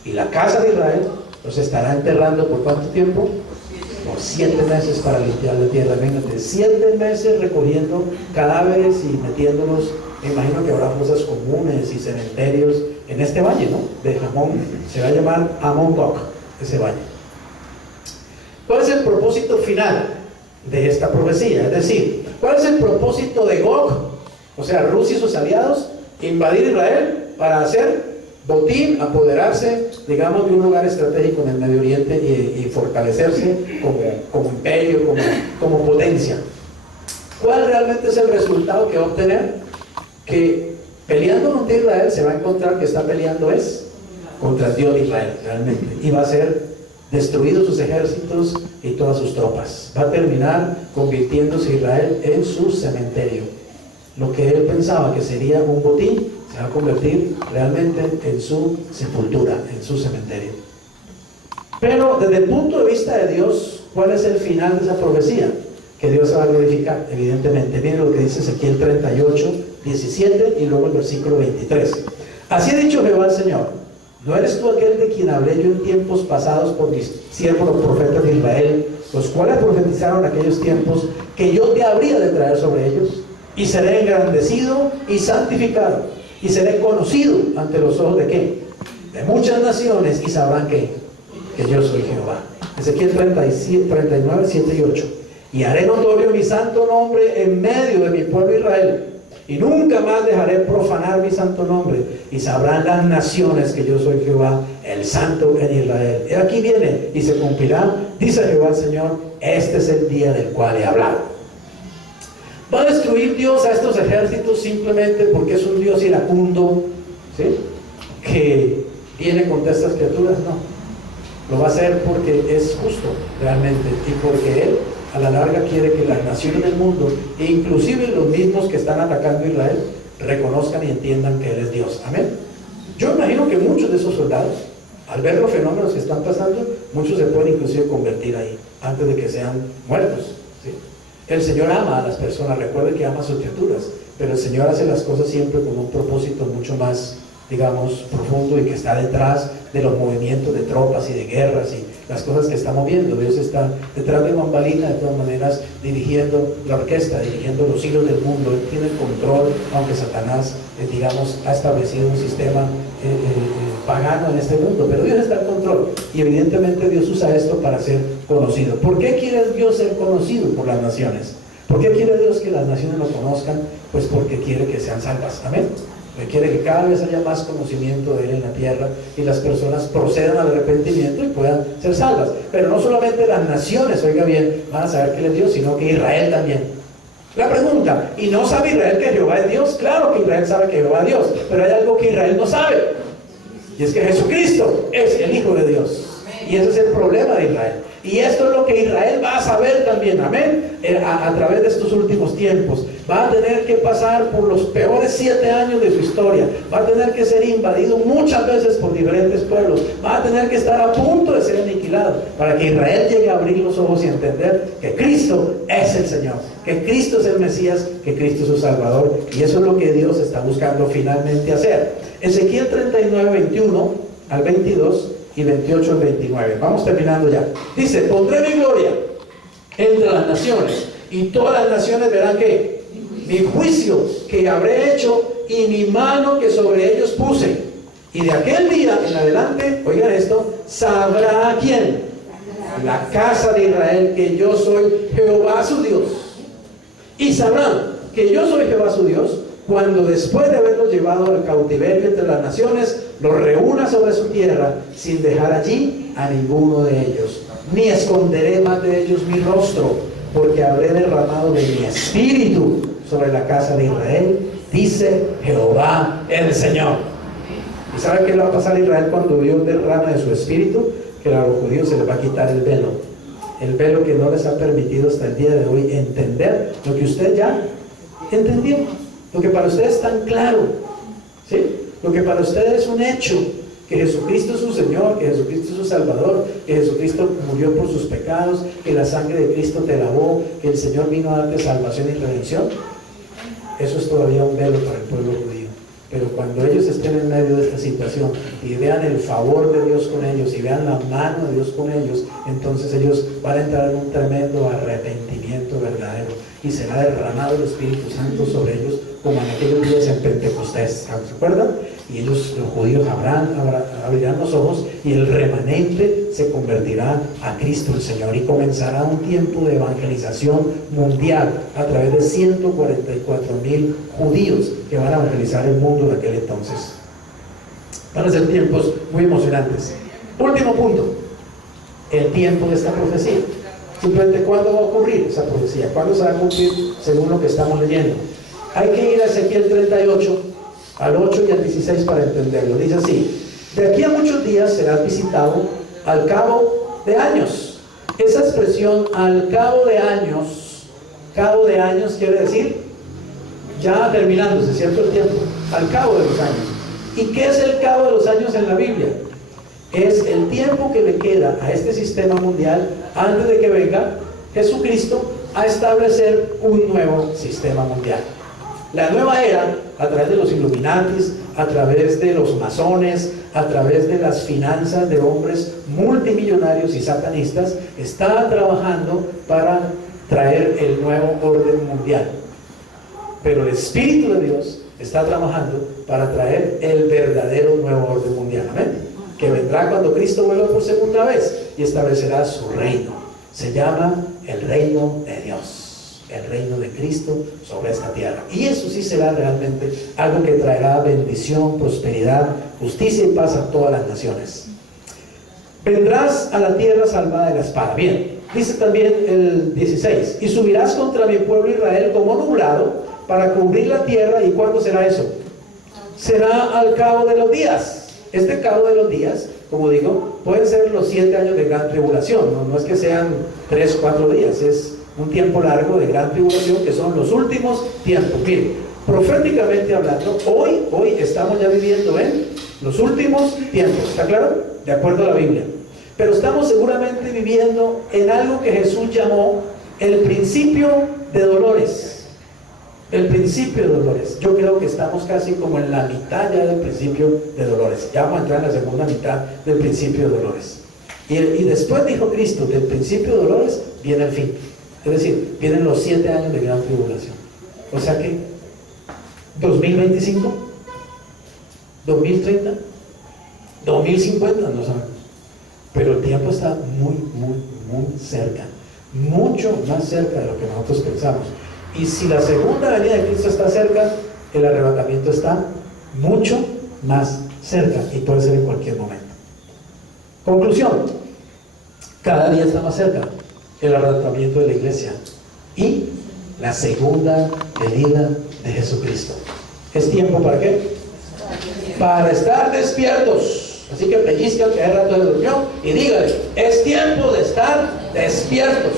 Y la casa de Israel los estará enterrando ¿por cuánto tiempo? Por 7 meses para limpiar la tierra. Vengan, 7 meses recogiendo cadáveres y metiéndolos. Me imagino que habrá fosas comunes y cementerios en este valle, ¿no? De Hamón. Se va a llamar Hamón Gog, ese valle. ¿Cuál es el propósito final de esta profecía? Es decir, ¿cuál es el propósito de Gog? O sea, Rusia y sus aliados, invadir Israel para hacer botín, apoderarse, digamos, de un lugar estratégico en el Medio Oriente y fortalecerse como imperio, como potencia. ¿Cuál realmente es el resultado que va a obtener? Que peleando contra Israel se va a encontrar que está peleando contra el Dios de Israel realmente, y va a ser destruidos sus ejércitos y todas sus tropas. Va a terminar convirtiéndose Israel en su cementerio. Lo que él pensaba que sería un botín se va a convertir realmente en su sepultura, en su cementerio. Pero desde el punto de vista de Dios, ¿cuál es el final de esa profecía? Que Dios se va a glorificar, evidentemente. Miren lo que dice Ezequiel 38, 17 y luego el versículo 23. Así ha dicho Jehová el Señor: ¿no eres tú aquel de quien hablé yo en tiempos pasados por mis siervos los profetas de Israel, los cuales profetizaron en aquellos tiempos que yo te habría de traer sobre ellos? Y seré engrandecido y santificado, y seré conocido ante los ojos de ¿qué? De muchas naciones, y sabrán que yo soy Jehová. Ezequiel 39, 7 y 8. Y haré notorio mi santo nombre en medio de mi pueblo Israel, y nunca más dejaré profanar mi santo nombre, y sabrán las naciones que yo soy Jehová, el santo en Israel. He aquí viene y se cumplirá, dice Jehová el Señor, este es el día del cual he hablado. ¿Va a destruir Dios a estos ejércitos simplemente porque es un Dios iracundo, ¿sí?, que viene contra estas criaturas? No. Lo va a hacer porque es justo realmente, y porque Él a la larga quiere que las naciones del mundo, e inclusive los mismos que están atacando a Israel, reconozcan y entiendan que Él es Dios. Amén. Yo imagino que muchos de esos soldados, al ver los fenómenos que están pasando, muchos se pueden inclusive convertir ahí antes de que sean muertos, ¿sí? El Señor ama a las personas, recuerde que ama a sus criaturas, pero el Señor hace las cosas siempre con un propósito mucho más, digamos, profundo, y que está detrás de los movimientos de tropas y de guerras y las cosas que está moviendo. Dios está detrás de bambalinas, de todas maneras, dirigiendo la orquesta, dirigiendo los hilos del mundo. Él tiene el control, aunque Satanás, digamos, ha establecido un sistema pagano en este mundo, pero Dios está en control, y evidentemente Dios usa esto para ser conocido. ¿Por qué quiere Dios ser conocido por las naciones? ¿Por qué quiere Dios que las naciones lo conozcan? Pues porque quiere que sean salvas. Amén. Quiere que cada vez haya más conocimiento de Él en la tierra, y las personas procedan al arrepentimiento y puedan ser salvas. Pero no solamente las naciones, oiga bien, van a saber que Él es Dios, sino que Israel también. La pregunta, ¿y no sabe Israel que Jehová es Dios? Claro que Israel sabe que Jehová es Dios, pero hay algo que Israel no sabe, y es que Jesucristo es el Hijo de Dios. Y ese es el problema de Israel. Y esto es lo que Israel va a saber también, amén, a través de estos últimos tiempos. Va a tener que pasar por los peores 7 años de su historia. Va a tener que ser invadido muchas veces por diferentes pueblos. Va a tener que estar a punto de ser aniquilado para que Israel llegue a abrir los ojos y entender que Cristo es el Señor, que Cristo es el Mesías, que Cristo es su Salvador. Y eso es lo que Dios está buscando finalmente hacer. Ezequiel 39, 21 al 22 y 28 al 29. Vamos terminando ya. Dice: pondré mi gloria entre las naciones, y todas las naciones verán que mi juicio que habré hecho y mi mano que sobre ellos puse. Y de aquel día en adelante, oigan esto, sabrá quién, la casa de Israel, que yo soy Jehová su Dios. Y sabrán que yo soy Jehová su Dios cuando, después de haberlos llevado al cautiverio entre las naciones, los reúna sobre su tierra, sin dejar allí a ninguno de ellos, ni esconderé más de ellos mi rostro, porque habré derramado de mi espíritu sobre la casa de Israel, dice Jehová el Señor. ¿Y sabe qué le va a pasar a Israel cuando Dios derrama de su espíritu? Que a los judíos se les va a quitar el velo que no les ha permitido hasta el día de hoy entender lo que usted ya entendió, lo que para ustedes es tan claro, ¿sí? Lo que para ustedes es un hecho, que Jesucristo es su Señor, que Jesucristo es su Salvador, que Jesucristo murió por sus pecados, que la sangre de Cristo te lavó, que el Señor vino a darte salvación y redención. Eso es todavía un velo para el pueblo judío. Pero cuando ellos estén en medio de esta situación y vean el favor de Dios con ellos y vean la mano de Dios con ellos, entonces ellos van a entrar en un tremendo arrepentimiento verdadero, y será derramado el Espíritu Santo sobre ellos como en aquellos días en Pentecostés. ¿Se acuerdan? Y ellos, los judíos, abrirán los ojos, y el remanente se convertirá a Cristo el Señor, y comenzará un tiempo de evangelización mundial a través de 144,000 judíos que van a evangelizar el mundo de aquel entonces. Van a ser tiempos muy emocionantes. Último punto: el tiempo de esta profecía. Simplemente, ¿cuándo va a ocurrir esa profecía? ¿Cuándo se va a cumplir según lo que estamos leyendo? Hay que ir a Ezequiel 38, al 8 y al 16 para entenderlo. Dice así: de aquí a muchos días serás visitado al cabo de años. Esa expresión, al cabo de años quiere decir ya terminándose, ¿cierto? El tiempo, al cabo de los años. ¿Y qué es el cabo de los años en la Biblia? Es el tiempo que le queda a este sistema mundial antes de que venga Jesucristo a establecer un nuevo sistema mundial. La nueva era, a través de los Illuminatis, a través de los masones, a través de las finanzas de hombres multimillonarios y satanistas, está trabajando para traer el nuevo orden mundial. Pero el Espíritu de Dios está trabajando para traer el verdadero nuevo orden mundial. Amén. Que vendrá cuando Cristo vuelva por segunda vez y establecerá su reino. Se llama el reino de Dios, el reino de Cristo sobre esta tierra. Y eso sí será realmente algo que traerá bendición, prosperidad, justicia y paz a todas las naciones. Vendrás a la tierra salvada de la espada. Bien, dice también el 16: y subirás contra mi pueblo Israel como nublado para cubrir la tierra. ¿Y cuándo será eso? Será al cabo de los días. Este cabo de los días, como digo, pueden ser los 7 años de gran tribulación. No es que sean 3 o 4 días, es un tiempo largo de gran tribulación, que son los últimos tiempos. Miren, proféticamente hablando, hoy estamos ya viviendo en los últimos tiempos, ¿está claro? De acuerdo a la Biblia. Pero estamos seguramente viviendo en algo que Jesús llamó el principio de dolores. El principio de dolores. Yo creo que estamos casi como en la mitad ya del principio de dolores. Ya vamos a entrar en la segunda mitad del principio de dolores. Y después, dijo Cristo, del principio de dolores viene el fin. Es decir, vienen los 7 años de gran tribulación. O sea que 2025, 2030, 2050, no sabemos. Pero el tiempo está muy cerca. Mucho más cerca de lo que nosotros pensamos. Y si la segunda venida de Cristo está cerca, el arrebatamiento está mucho más cerca, y puede ser en cualquier momento. Conclusión: cada día está más cerca el arrebatamiento de la iglesia, y la segunda venida de Jesucristo. ¿Es tiempo para qué? Para estar despiertos. Así que pellizca al que hace rato le durmió y dígale, es tiempo de estar despiertos,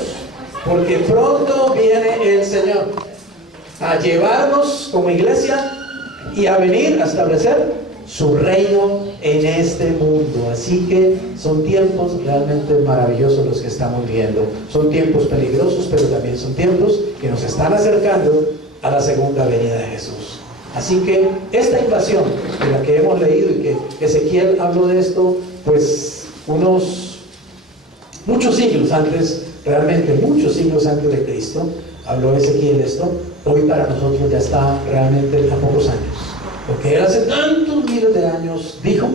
porque pronto viene el Señor a llevarnos como iglesia y a venir a establecer su reino en este mundo. Así que son tiempos realmente maravillosos los que estamos viviendo. Son tiempos peligrosos, pero también son tiempos que nos están acercando a la segunda venida de Jesús. Así que esta invasión de la que hemos leído y que Ezequiel habló de esto, pues muchos siglos antes, realmente muchos siglos antes de Cristo, habló Ezequiel esto. Hoy para nosotros ya está realmente a pocos años, porque él hace tantos miles de años dijo,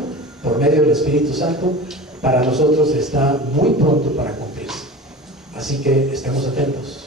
por medio del Espíritu Santo, para nosotros está muy pronto para cumplirse. Así que estemos atentos.